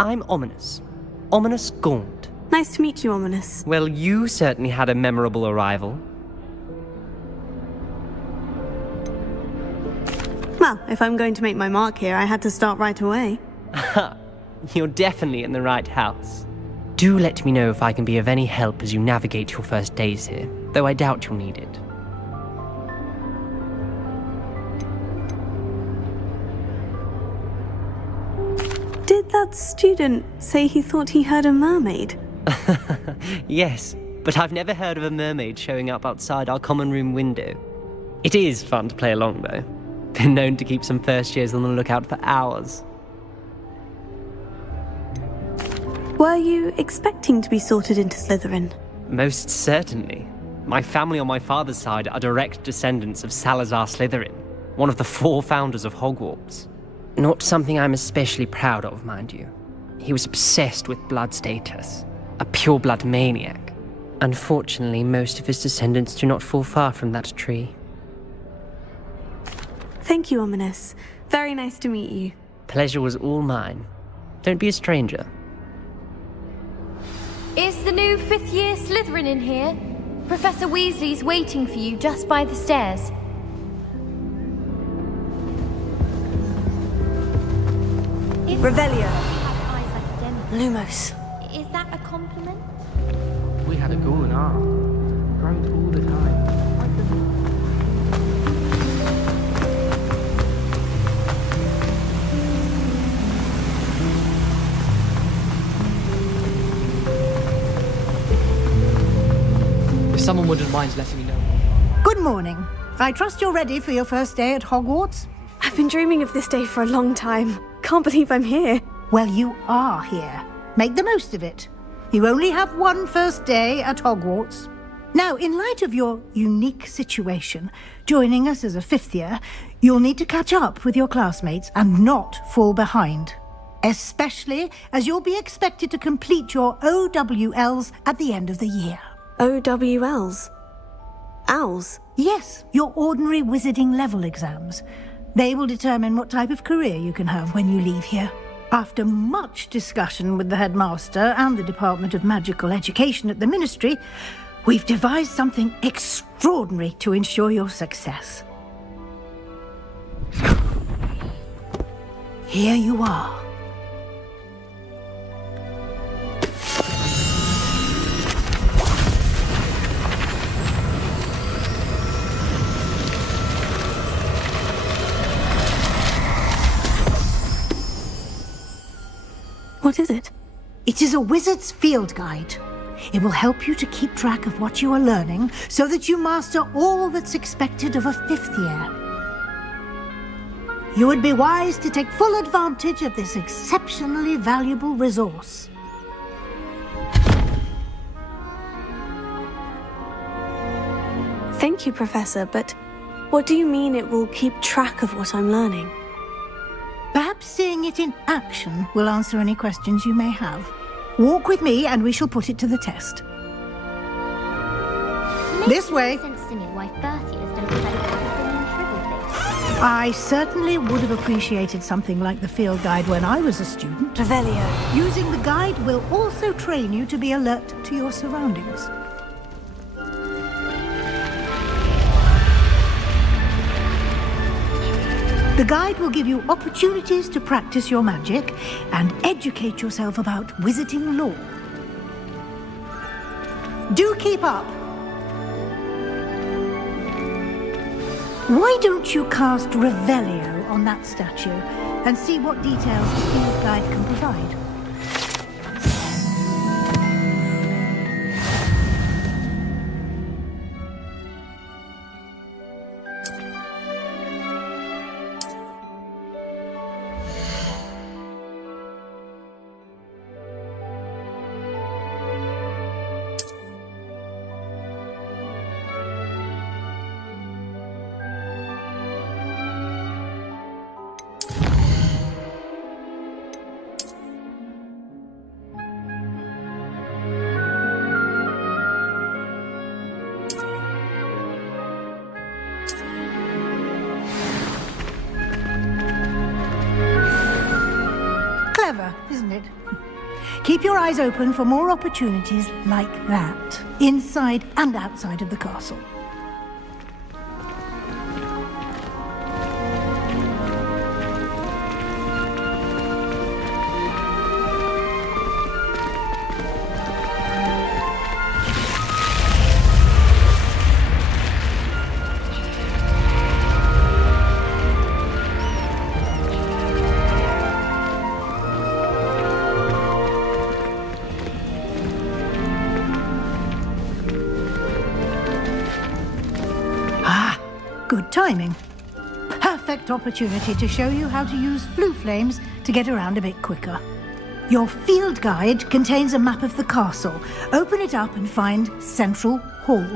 I'm Ominous. Ominous Gaunt. Nice to meet you, Ominous. Well, you certainly had a memorable arrival. Well, if I'm going to make my mark here, I had to start right away. Ha! You're definitely in the right house. Do let me know if I can be of any help as you navigate your first days here, though I doubt you'll need it. Did that student say he thought he heard a mermaid? Yes, but I've never heard of a mermaid showing up outside our common room window. It is fun to play along, though. Been known to keep some first years on the lookout for hours. Were you expecting to be sorted into Slytherin? Most certainly. My family on my father's side are direct descendants of Salazar Slytherin, one of the 4 founders of Hogwarts. Not something I'm especially proud of, mind you. He was obsessed with blood status, a pure-blood maniac. Unfortunately, most of his descendants do not fall far from that tree. Thank you, Ominous. Very nice to meet you. Pleasure was all mine. Don't be a stranger. Is the new fifth-year Slytherin in here? Professor Weasley's waiting for you just by the stairs. Revelio. Lumos. Is that a compliment? We had a ghoul in our growth all the time. If someone wouldn't mind letting me know. Good morning. I trust you're ready for your first day at Hogwarts? I've been dreaming of this day for a long time. Can't believe I'm here. Well, you are here. Make the most of it. You only have one first day at Hogwarts. Now, in light of your unique situation, joining us as a fifth year, you'll need to catch up with your classmates and not fall behind. Especially as you'll be expected to complete your OWLs at the end of the year. OWLs? Owls? Yes, your ordinary wizarding level exams. They will determine what type of career you can have when you leave here. After much discussion with the headmaster and the Department of Magical Education at the Ministry, we've devised something extraordinary to ensure your success. Here you are. What is it? It is a wizard's field guide. It will help you to keep track of what you are learning so that you master all that's expected of a fifth year. You would be wise to take full advantage of this exceptionally valuable resource. Thank you, Professor, but what do you mean it will keep track of what I'm learning? Perhaps seeing it in action will answer any questions you may have. Walk with me and we shall put it to the test. This way. Makes sense to me why first years don't develop everything in trivial things. I certainly would have appreciated something like the field guide when I was a student. Revelio. Using the guide will also train you to be alert to your surroundings. The guide will give you opportunities to practice your magic and educate yourself about wizarding lore. Do keep up! Why don't you cast Revelio on that statue and see what details the field guide can provide? Clever, isn't it? Keep your eyes open for more opportunities like that, inside and outside of the castle. Good timing. Perfect opportunity to show you how to use flue flames to get around a bit quicker. Your field guide contains a map of the castle. Open it up and find Central Hall.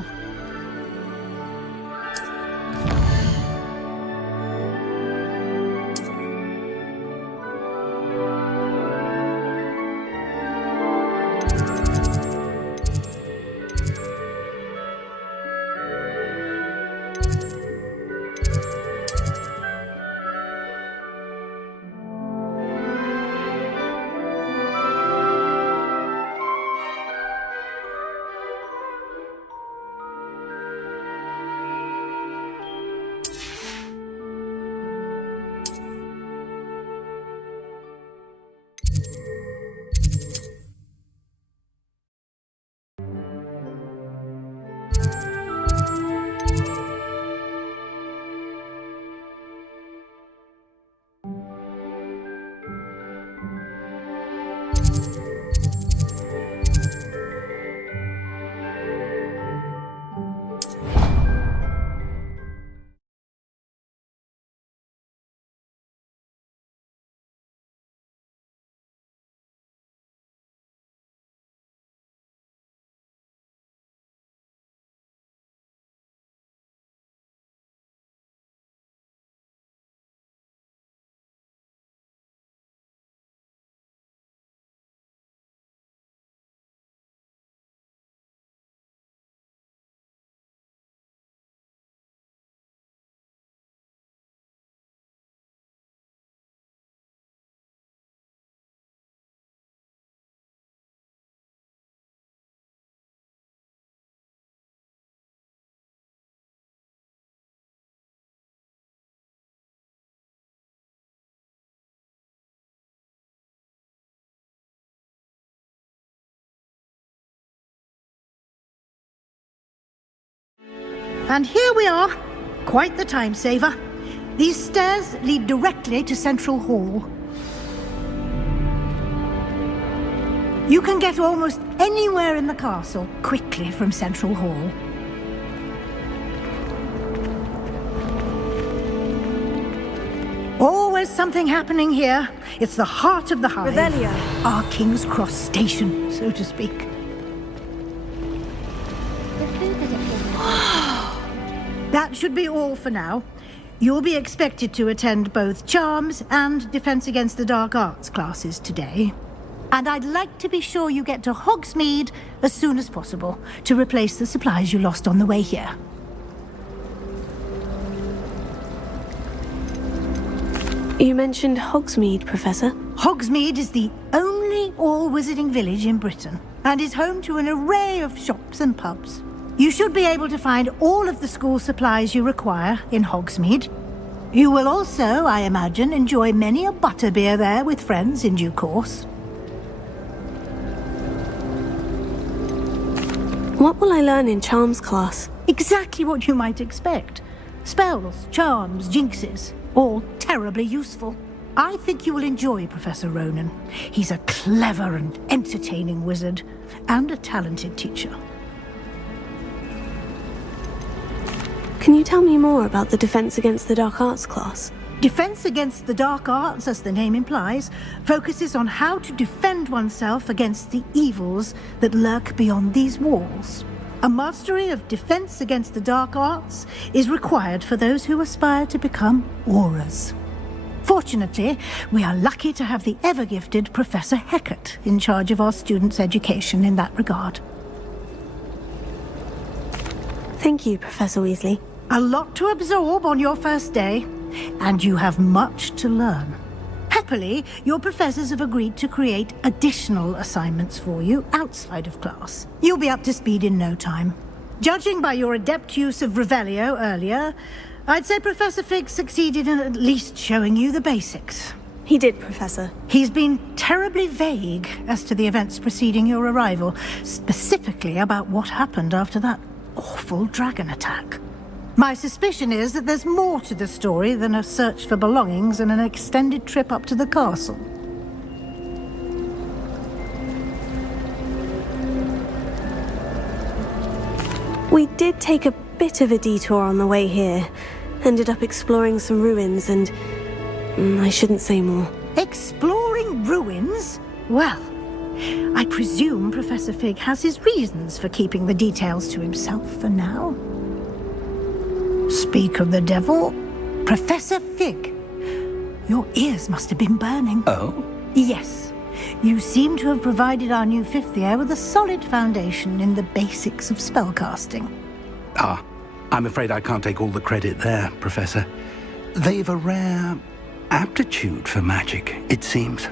And here we are. Quite the time saver. These stairs lead directly to Central Hall. You can get almost anywhere in the castle quickly from Central Hall. Always something happening here. It's the heart of the hive. Revelio. Our King's Cross station, so to speak. That should be all for now. You'll be expected to attend both Charms and Defense Against the Dark Arts classes today. And I'd like to be sure you get to Hogsmeade as soon as possible to replace the supplies you lost on the way here. You mentioned Hogsmeade, Professor. Hogsmeade is the only all-wizarding village in Britain and is home to an array of shops and pubs. You should be able to find all of the school supplies you require in Hogsmeade. You will also, I imagine, enjoy many a butterbeer there with friends in due course. What will I learn in Charms class? Exactly what you might expect. Spells, charms, jinxes, all terribly useful. I think you will enjoy Professor Ronan. He's a clever and entertaining wizard, and a talented teacher. Can you tell me more about the Defense Against the Dark Arts class? Defense Against the Dark Arts, as the name implies, focuses on how to defend oneself against the evils that lurk beyond these walls. A mastery of Defense Against the Dark Arts is required for those who aspire to become Aurors. Fortunately, we are lucky to have the ever-gifted Professor Hecat in charge of our students' education in that regard. Thank you, Professor Weasley. A lot to absorb on your first day, and you have much to learn. Happily, your professors have agreed to create additional assignments for you outside of class. You'll be up to speed in no time. Judging by your adept use of Revelio earlier, I'd say Professor Fig succeeded in at least showing you the basics. He did, Professor. He's been terribly vague as to the events preceding your arrival, specifically about what happened after that awful dragon attack. My suspicion is that there's more to the story than a search for belongings and an extended trip up to the castle. We did take a bit of a detour on the way here. Ended up exploring some ruins and... I shouldn't say more. Exploring ruins? Well, I presume Professor Fig has his reasons for keeping the details to himself for now. Speak of the devil, Professor Fig. Your ears must have been burning. Oh? Yes. You seem to have provided our new fifth year with a solid foundation in the basics of spellcasting. Ah, I'm afraid I can't take all the credit there, Professor. They've a rare aptitude for magic, it seems.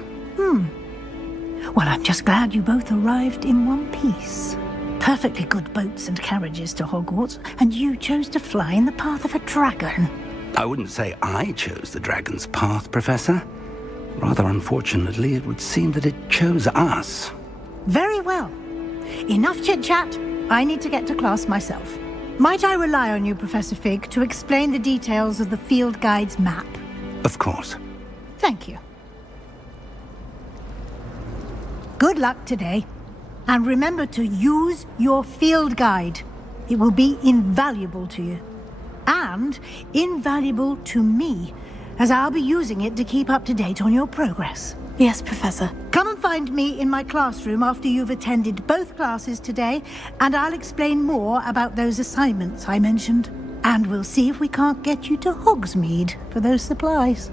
Well, I'm just glad you both arrived in one piece. Perfectly good boats and carriages to Hogwarts, and you chose to fly in the path of a dragon. I wouldn't say I chose the dragon's path, Professor. Rather unfortunately, it would seem that it chose us. Very well. Enough chit-chat. I need to get to class myself. Might I rely on you, Professor Fig, to explain the details of the field guide's map? Of course. Thank you. Good luck today. And remember to use your field guide. It will be invaluable to you. And invaluable to me, as I'll be using it to keep up to date on your progress. Yes, Professor. Come and find me in my classroom after you've attended both classes today, and I'll explain more about those assignments I mentioned. And we'll see if we can't get you to Hogsmeade for those supplies.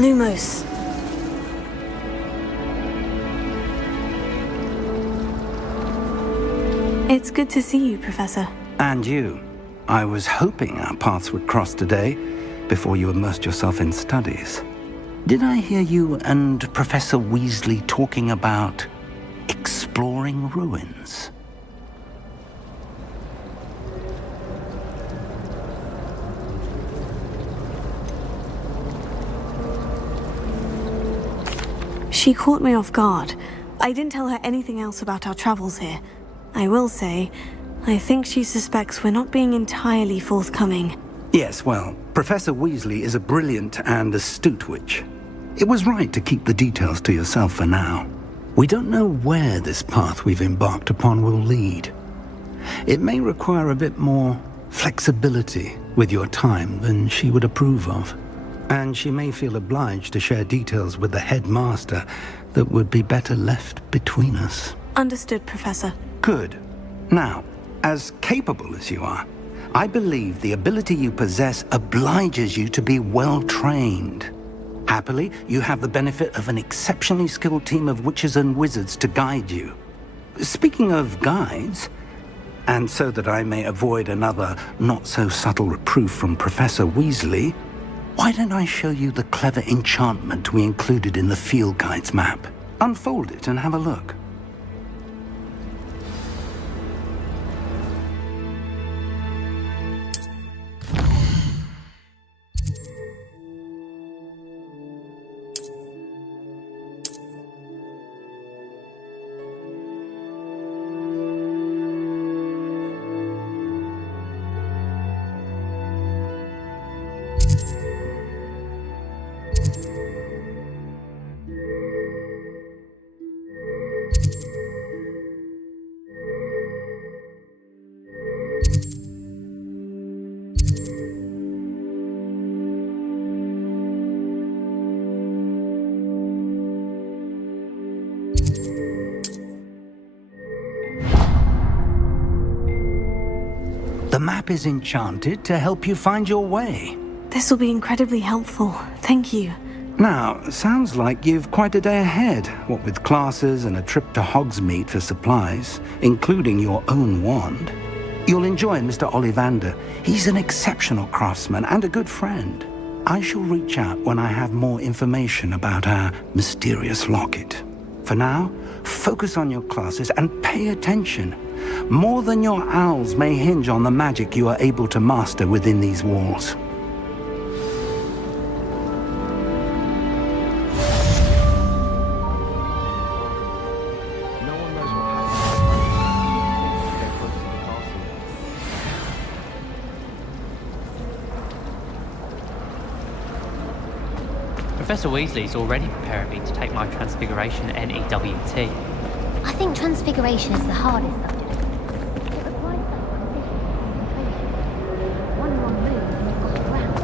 Lumos. It's good to see you, Professor. And you. I was hoping our paths would cross today, before you immersed yourself in studies. Did I hear you and Professor Weasley talking about exploring ruins? She caught me off guard. I didn't tell her anything else about our travels here. I will say, I think she suspects we're not being entirely forthcoming. Yes, well, Professor Weasley is a brilliant and astute witch. It was right to keep the details to yourself for now. We don't know where this path we've embarked upon will lead. It may require a bit more flexibility with your time than she would approve of. And she may feel obliged to share details with the headmaster that would be better left between us. Understood, Professor. Good. Now, as capable as you are, I believe the ability you possess obliges you to be well-trained. Happily, you have the benefit of an exceptionally skilled team of witches and wizards to guide you. Speaking of guides, and so that I may avoid another not-so-subtle reproof from Professor Weasley, why don't I show you the clever enchantment we included in the field guide's map? Unfold it and have a look. map is enchanted to help you find your way. This will be incredibly helpful. Thank you. Now, sounds like you've quite a day ahead, what with classes and a trip to Hogsmeade for supplies, including your own wand. You'll enjoy Mr. Ollivander. He's an exceptional craftsman and a good friend. I shall reach out when I have more information about our mysterious locket. For now, focus on your classes and pay attention. More than your owls may hinge on the magic you are able to master within these walls. Professor Weasley's already preparing me to take my Transfiguration NEWT. I think Transfiguration is the hardest subject. It requires concentration. One wrong move and you've got aground.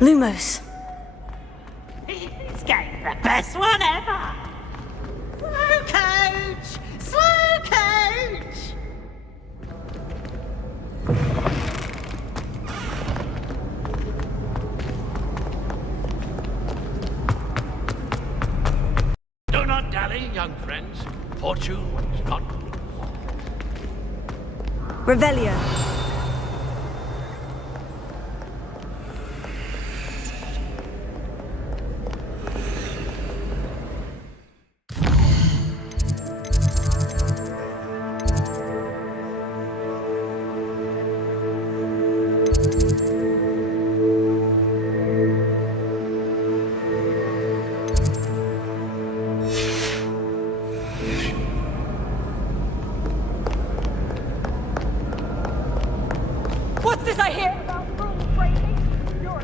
Lumos. It's getting the best one ever! Slow coach! Slow coach! Do not dally, young friends. Fortune is not... Revelio. What's this I hear about rule breaking? You're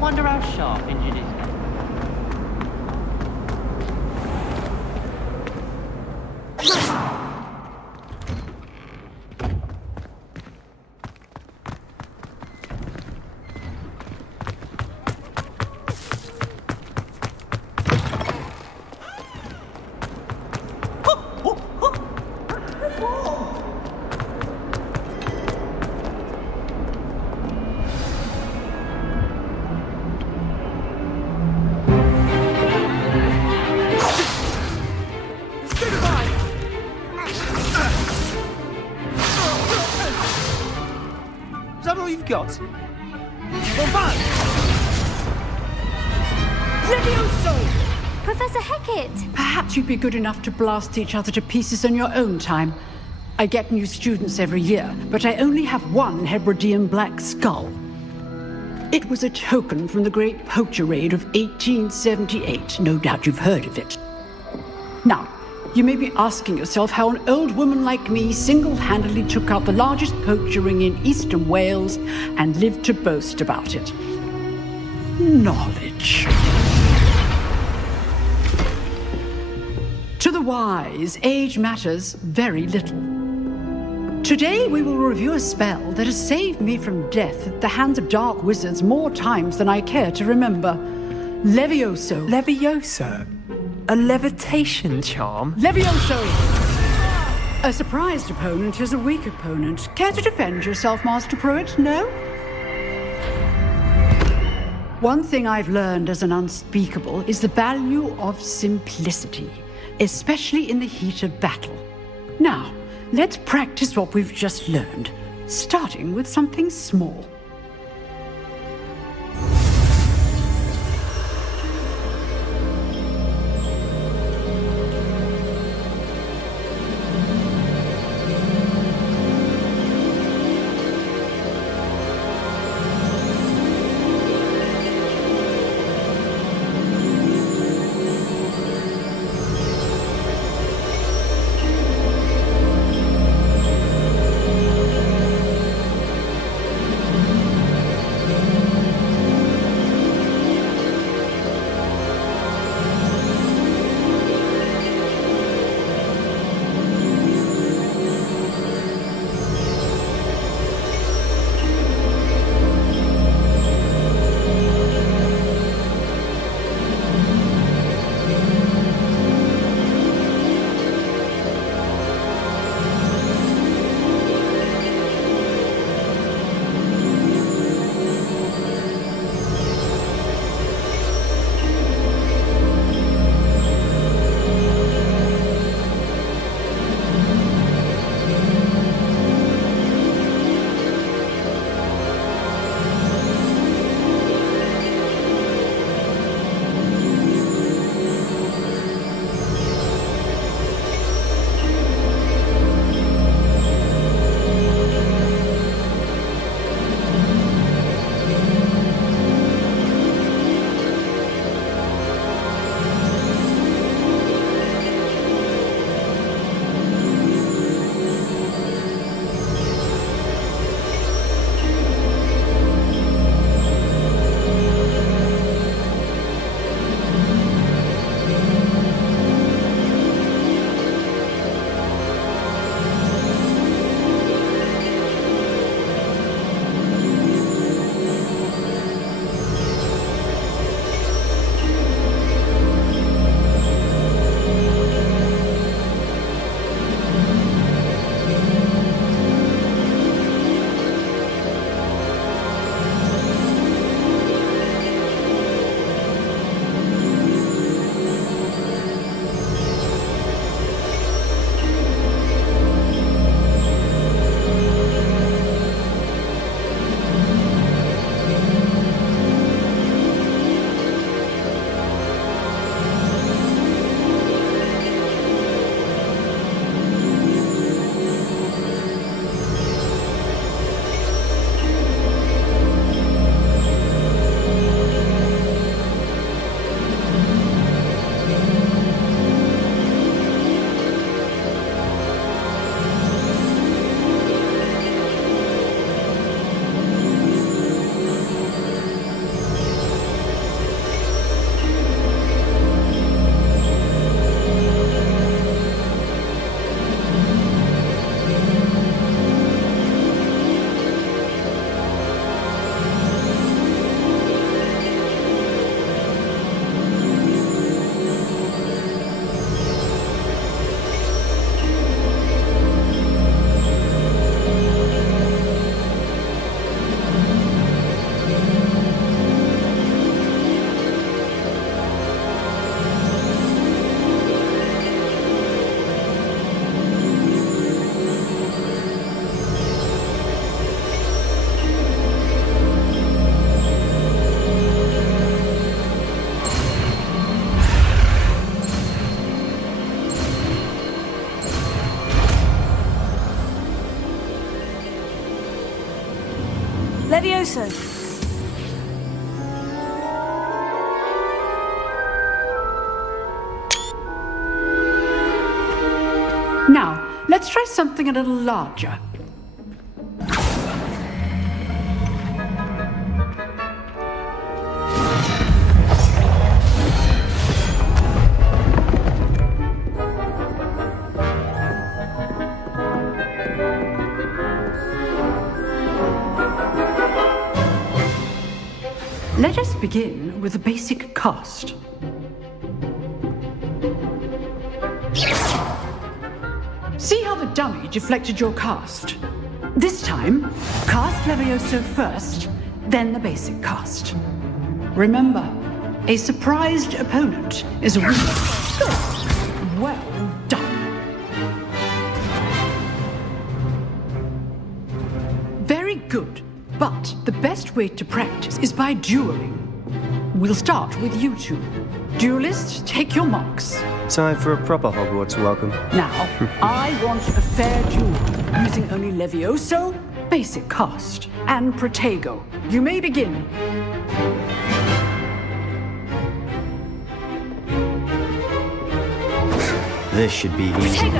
Wonder how sharp injured his head. Is that all you've got? Levioso! Professor Hecat! Perhaps you'd be good enough to blast each other to pieces in your own time. I get new students every year, but I only have one Hebridean black skull. It was a token from the Great Poacher Raid of 1878. No doubt you've heard of it. Now, you may be asking yourself how an old woman like me single-handedly took out the largest poacher ring in eastern Wales and lived to boast about it. Knowledge. To the wise, age matters very little. Today we will review a spell that has saved me from death at the hands of dark wizards more times than I care to remember. Levioso. Levioso? A levitation charm? Levioso! A surprised opponent is a weak opponent. Care to defend yourself, Master Pruitt? No? One thing I've learned as an unspeakable is the value of simplicity, especially in the heat of battle. Now, let's practice what we've just learned, starting with something small. Levioso. Now, let's try something a little larger. Let us begin with the basic cast. See how the dummy deflected your cast? This time, cast Levioso first, then the basic cast. Remember, a surprised opponent is a winner. Good. Well done. Very good, but the best way to practice is by dueling. We'll start with you two. Duelists, take your marks. Time for a proper Hogwarts welcome. Now, I want a fair duel, using only Levioso, basic cast, and Protego. You may begin. This should be easy.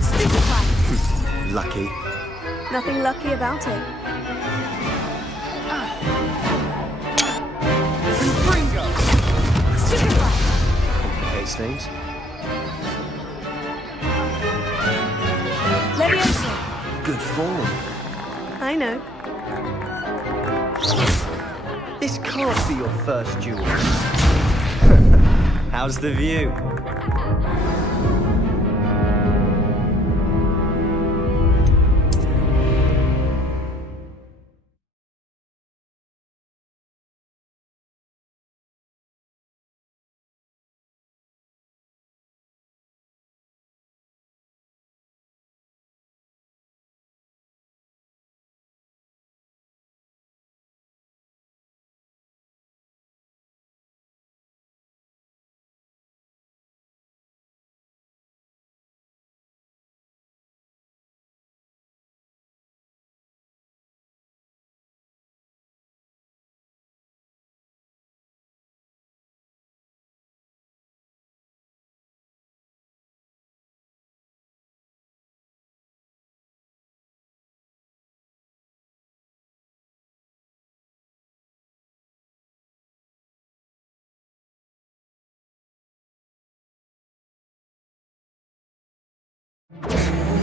Stupefy. Lucky. Nothing lucky about it. Complicates things. Leviosa. Good form. I know. This can't be your first duel. How's the view?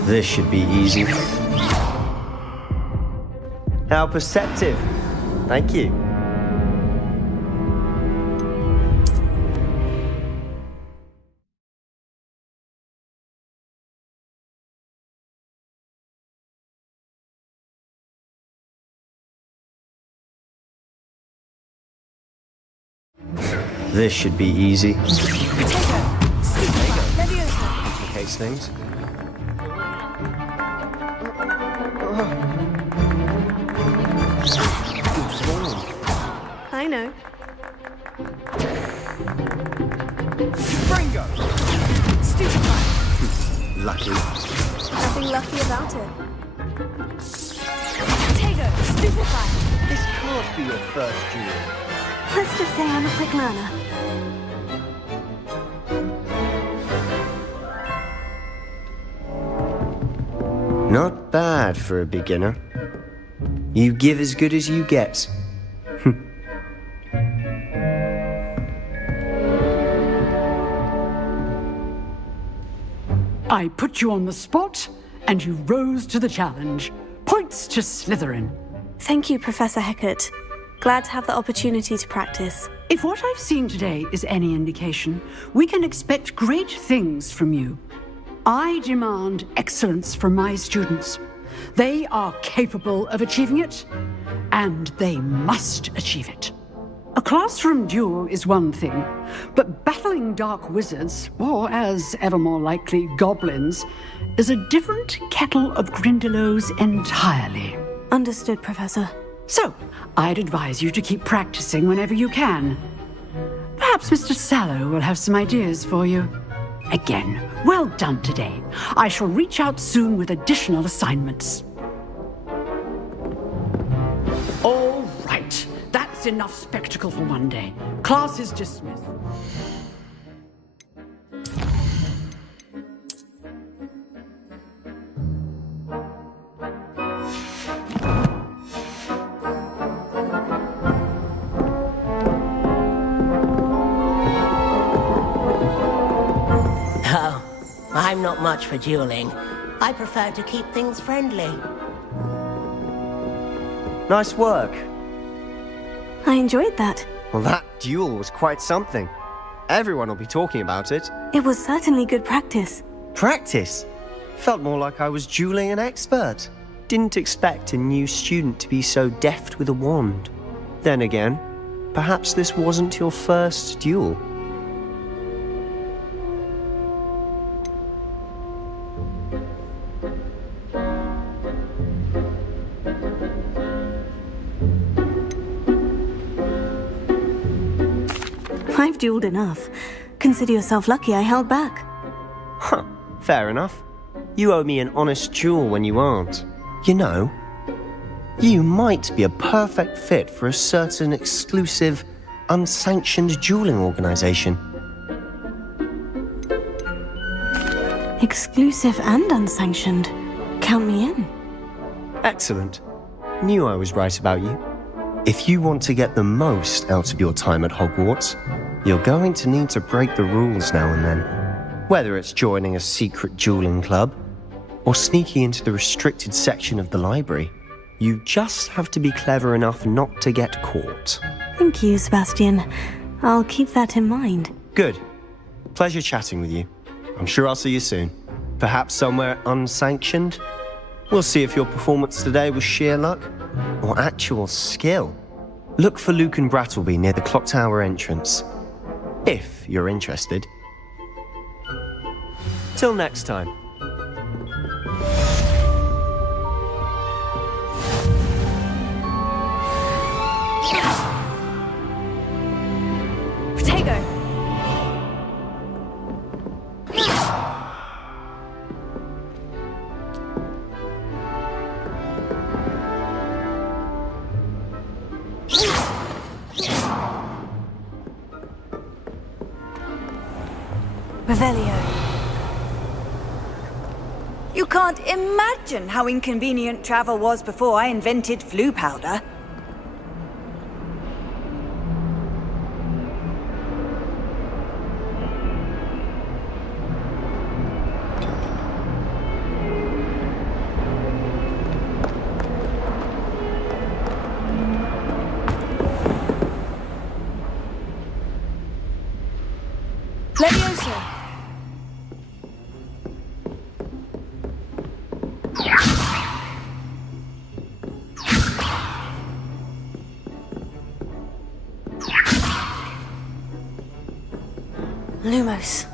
This should be easy. How perceptive. Thank you. This should be easy. Complicates things. I know. Ringo! Stupefy. Lucky. Nothing lucky about it. Protego. Stupefy. This can't be your first duel. Let's just say I'm a quick learner. Not bad for a beginner. You give as good as you get. I put you on the spot, and you rose to the challenge. Points to Slytherin. Thank you, Professor Hecat. Glad to have the opportunity to practice. If what I've seen today is any indication, we can expect great things from you. I demand excellence from my students. They are capable of achieving it, and they must achieve it. A classroom duel is one thing, but battling dark wizards, or as ever more likely, goblins, is a different kettle of Grindylows entirely. Understood, Professor. So, I'd advise you to keep practicing whenever you can. Perhaps Mr. Sallow will have some ideas for you. Again, well done today. I shall reach out soon with additional assignments. All right, that's enough spectacle for one day. Class is dismissed. Oh, I'm not much for dueling. I prefer to keep things friendly. Nice work. I enjoyed that. Well, that duel was quite something. Everyone will be talking about it. It was certainly good practice. Practice? Felt more like I was dueling an expert. Didn't expect a new student to be so deft with a wand. Then again, perhaps this wasn't your first duel. I've dueled enough. Consider yourself lucky I held back. Huh, fair enough. You owe me an honest duel when you aren't. You know, you might be a perfect fit for a certain exclusive, unsanctioned dueling organization. Exclusive and unsanctioned. Count me in. Excellent. Knew I was right about you. If you want to get the most out of your time at Hogwarts, you're going to need to break the rules now and then. Whether it's joining a secret dueling club, or sneaking into the restricted section of the library, you just have to be clever enough not to get caught. Thank you, Sebastian. I'll keep that in mind. Good. Pleasure chatting with you. I'm sure I'll see you soon. Perhaps somewhere unsanctioned? We'll see if your performance today was sheer luck or actual skill. Look for Luke and Brattleby near the clock tower entrance, if you're interested. Till next time. Protego! Revelio. You can't imagine how inconvenient travel was before I invented flu powder. Leviosa! Lumos.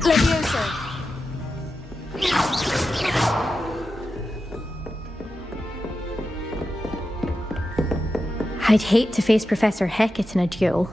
Leviosa! I'd hate to face Professor Hecat in a duel.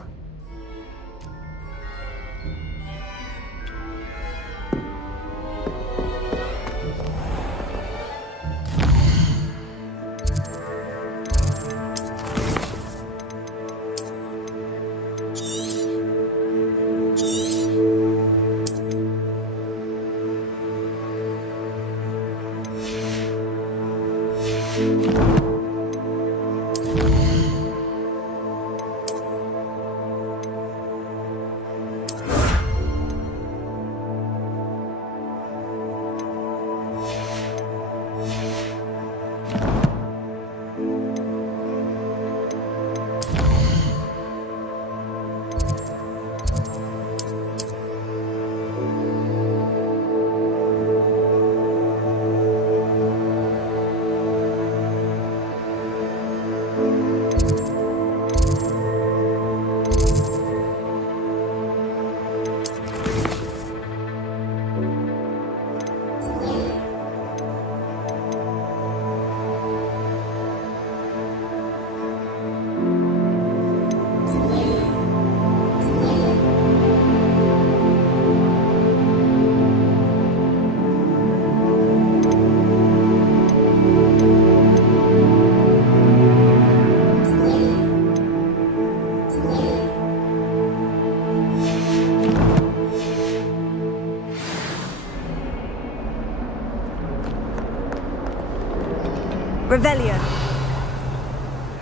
Revelio.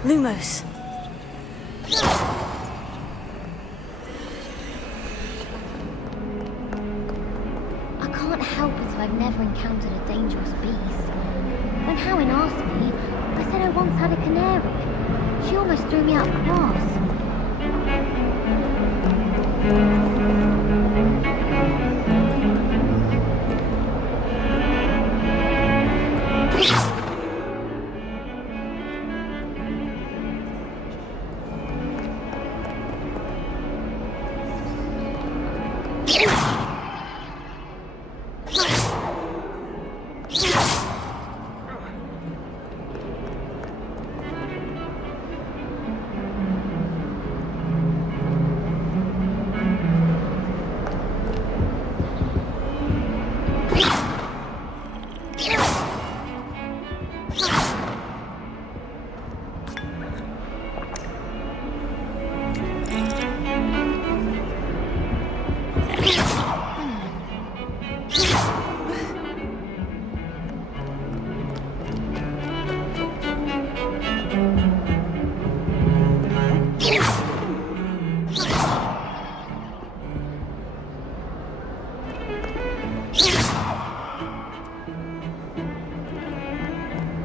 Lumos. I can't help it if I've never encountered a dangerous beast. When Howin asked me, I said I once had a canary. She almost threw me out of class.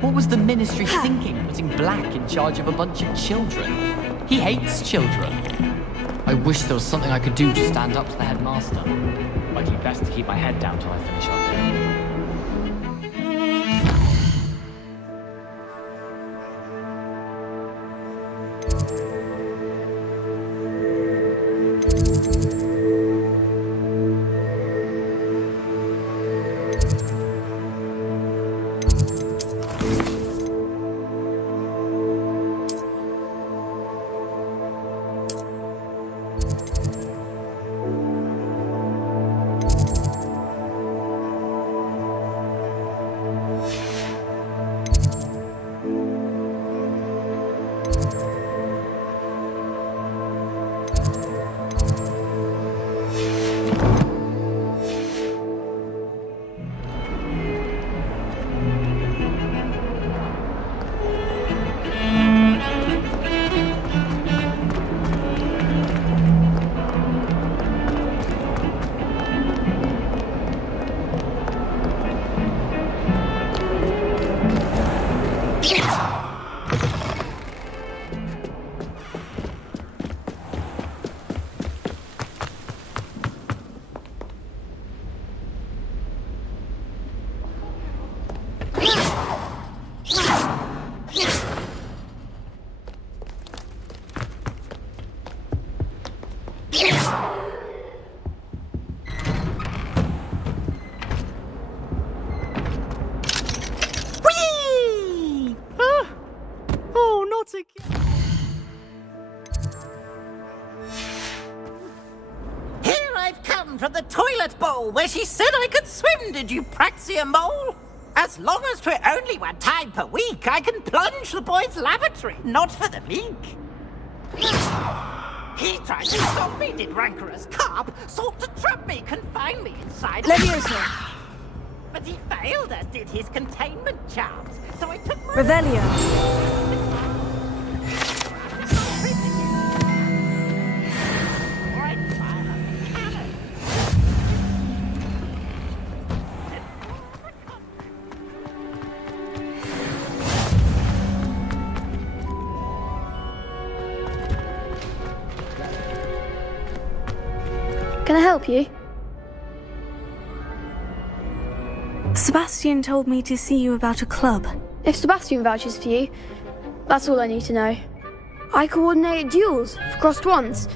What was the Ministry thinking, putting Black in charge of a bunch of children? He hates children. I wish there was something I could do to stand up to the headmaster. Might be best to keep my head down till I finish up here. From the toilet bowl where she said I could swim, did you praxia mole? As long as 'twere only 1 time per week, I can plunge the boy's lavatory, not for the meek. He tried to stop me, did rancorous carp, sought to trap me, confine me inside. Leviosa! But he failed, as did his containment charms, so I took my... Revelio! Can I help you? Sebastian told me to see you about a club. If Sebastian vouches for you, that's all I need to know. I coordinate duels for crossed wands.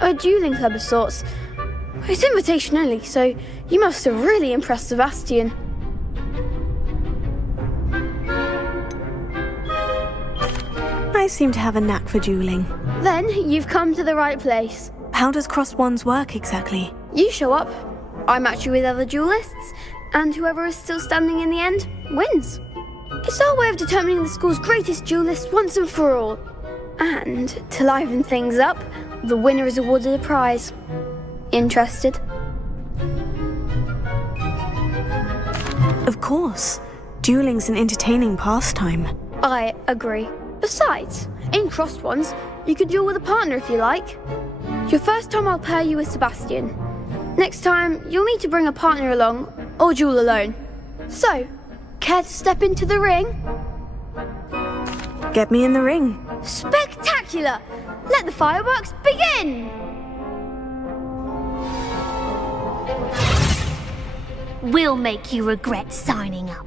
A dueling club of sorts. It's invitation only, so you must have really impressed Sebastian. I seem to have a knack for dueling. Then you've come to the right place. How does crossed wands work exactly? You show up, I match you with other duelists, and whoever is still standing in the end wins. It's our way of determining the school's greatest duelist once and for all. And to liven things up, the winner is awarded a prize. Interested? Of course. Dueling's an entertaining pastime. I agree. Besides, in crossed wands, you could duel with a partner if you like. Your first time I'll pair you with Sebastian. Next time, you'll need to bring a partner along, or duel alone. So, care to step into the ring? Get me in the ring. Spectacular! Let the fireworks begin! We'll make you regret signing up.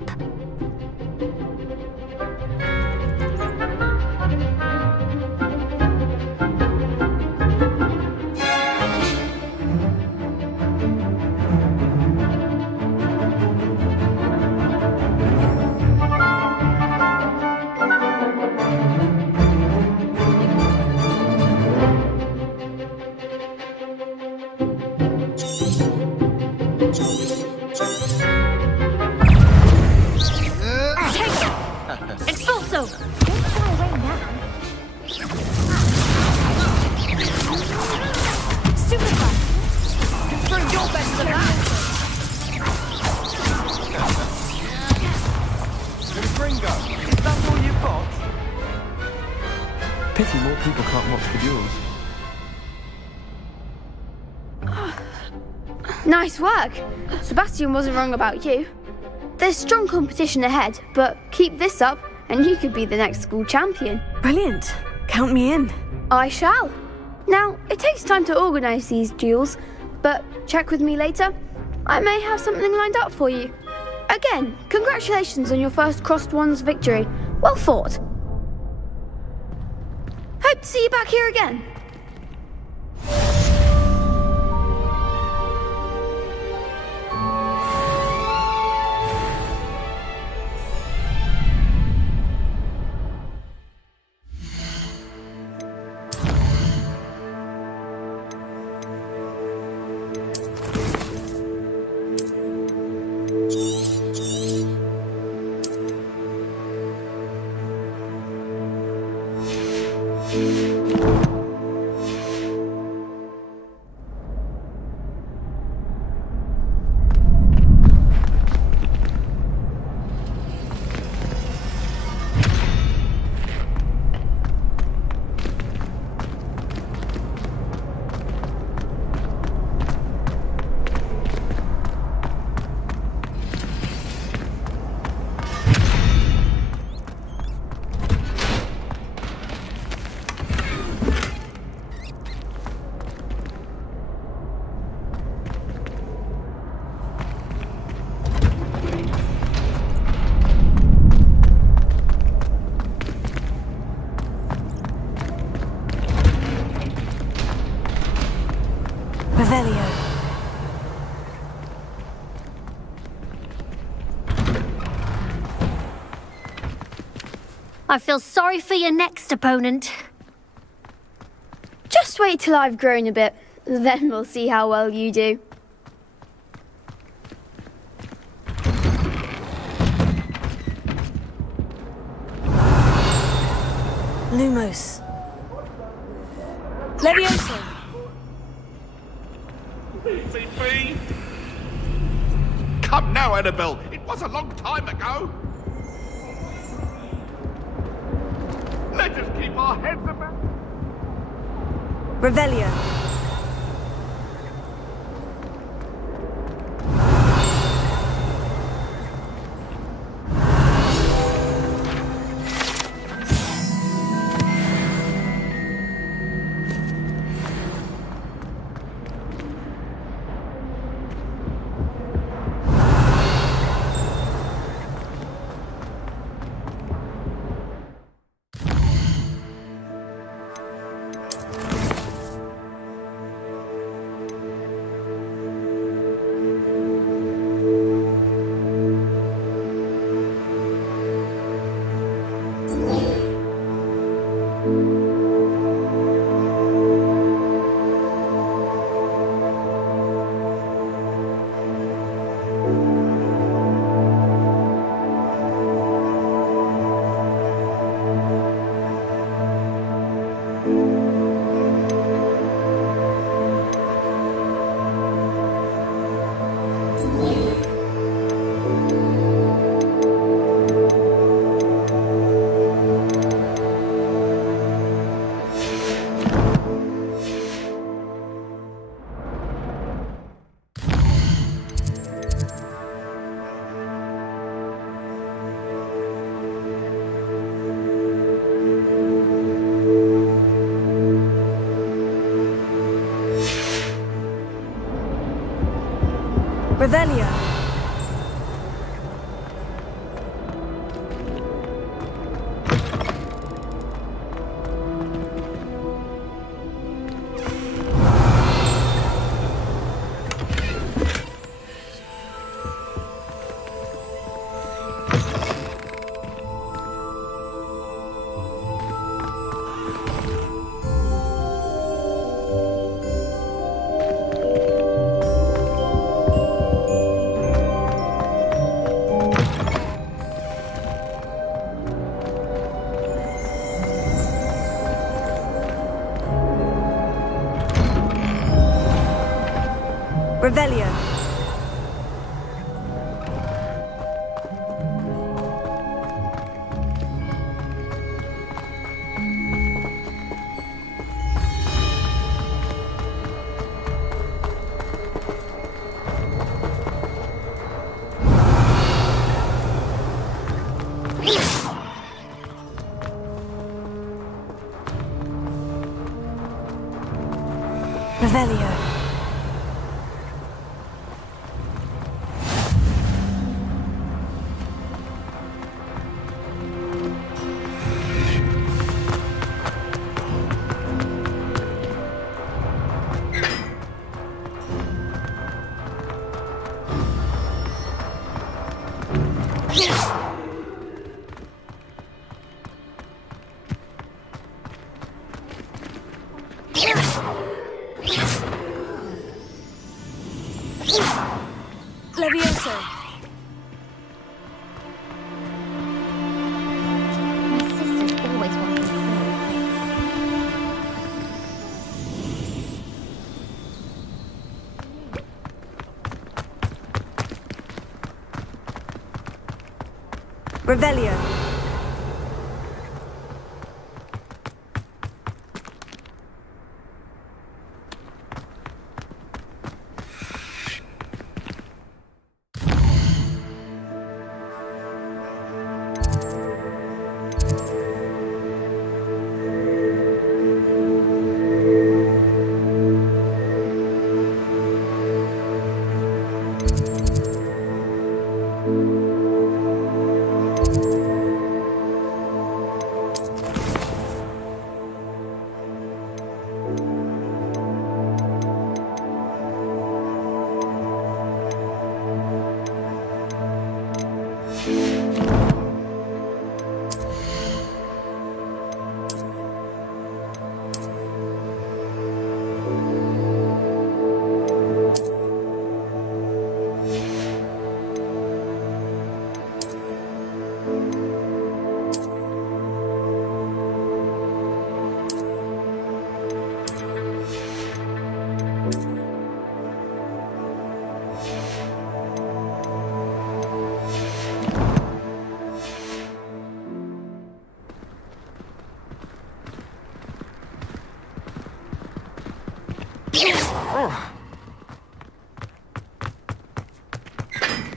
Expulso! Don't fly away now. Stupefy! Throw your best to that! Gringo, is that all you've got? Pity more people can't watch the duels. Nice work. Sebastian wasn't wrong about you. There's strong competition ahead, but keep this up and you could be the next school champion. Brilliant. Count me in. I shall. Now, it takes time to organise these duels, but check with me later. I may have something lined up for you. Again, congratulations on your first Crossed Wands victory. Well fought. Hope to see you back here again. I feel sorry for your next opponent. Just wait till I've grown a bit, then we'll see how well you do. Lumos. Levioso. CP! Come now, Annabelle. It was a long time ago. Let us keep our heads about. Revelio. Revelio. Revelio. Revelio. Levioso. My sister's always wanted to. Revelio.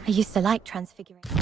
I used to like transfiguring.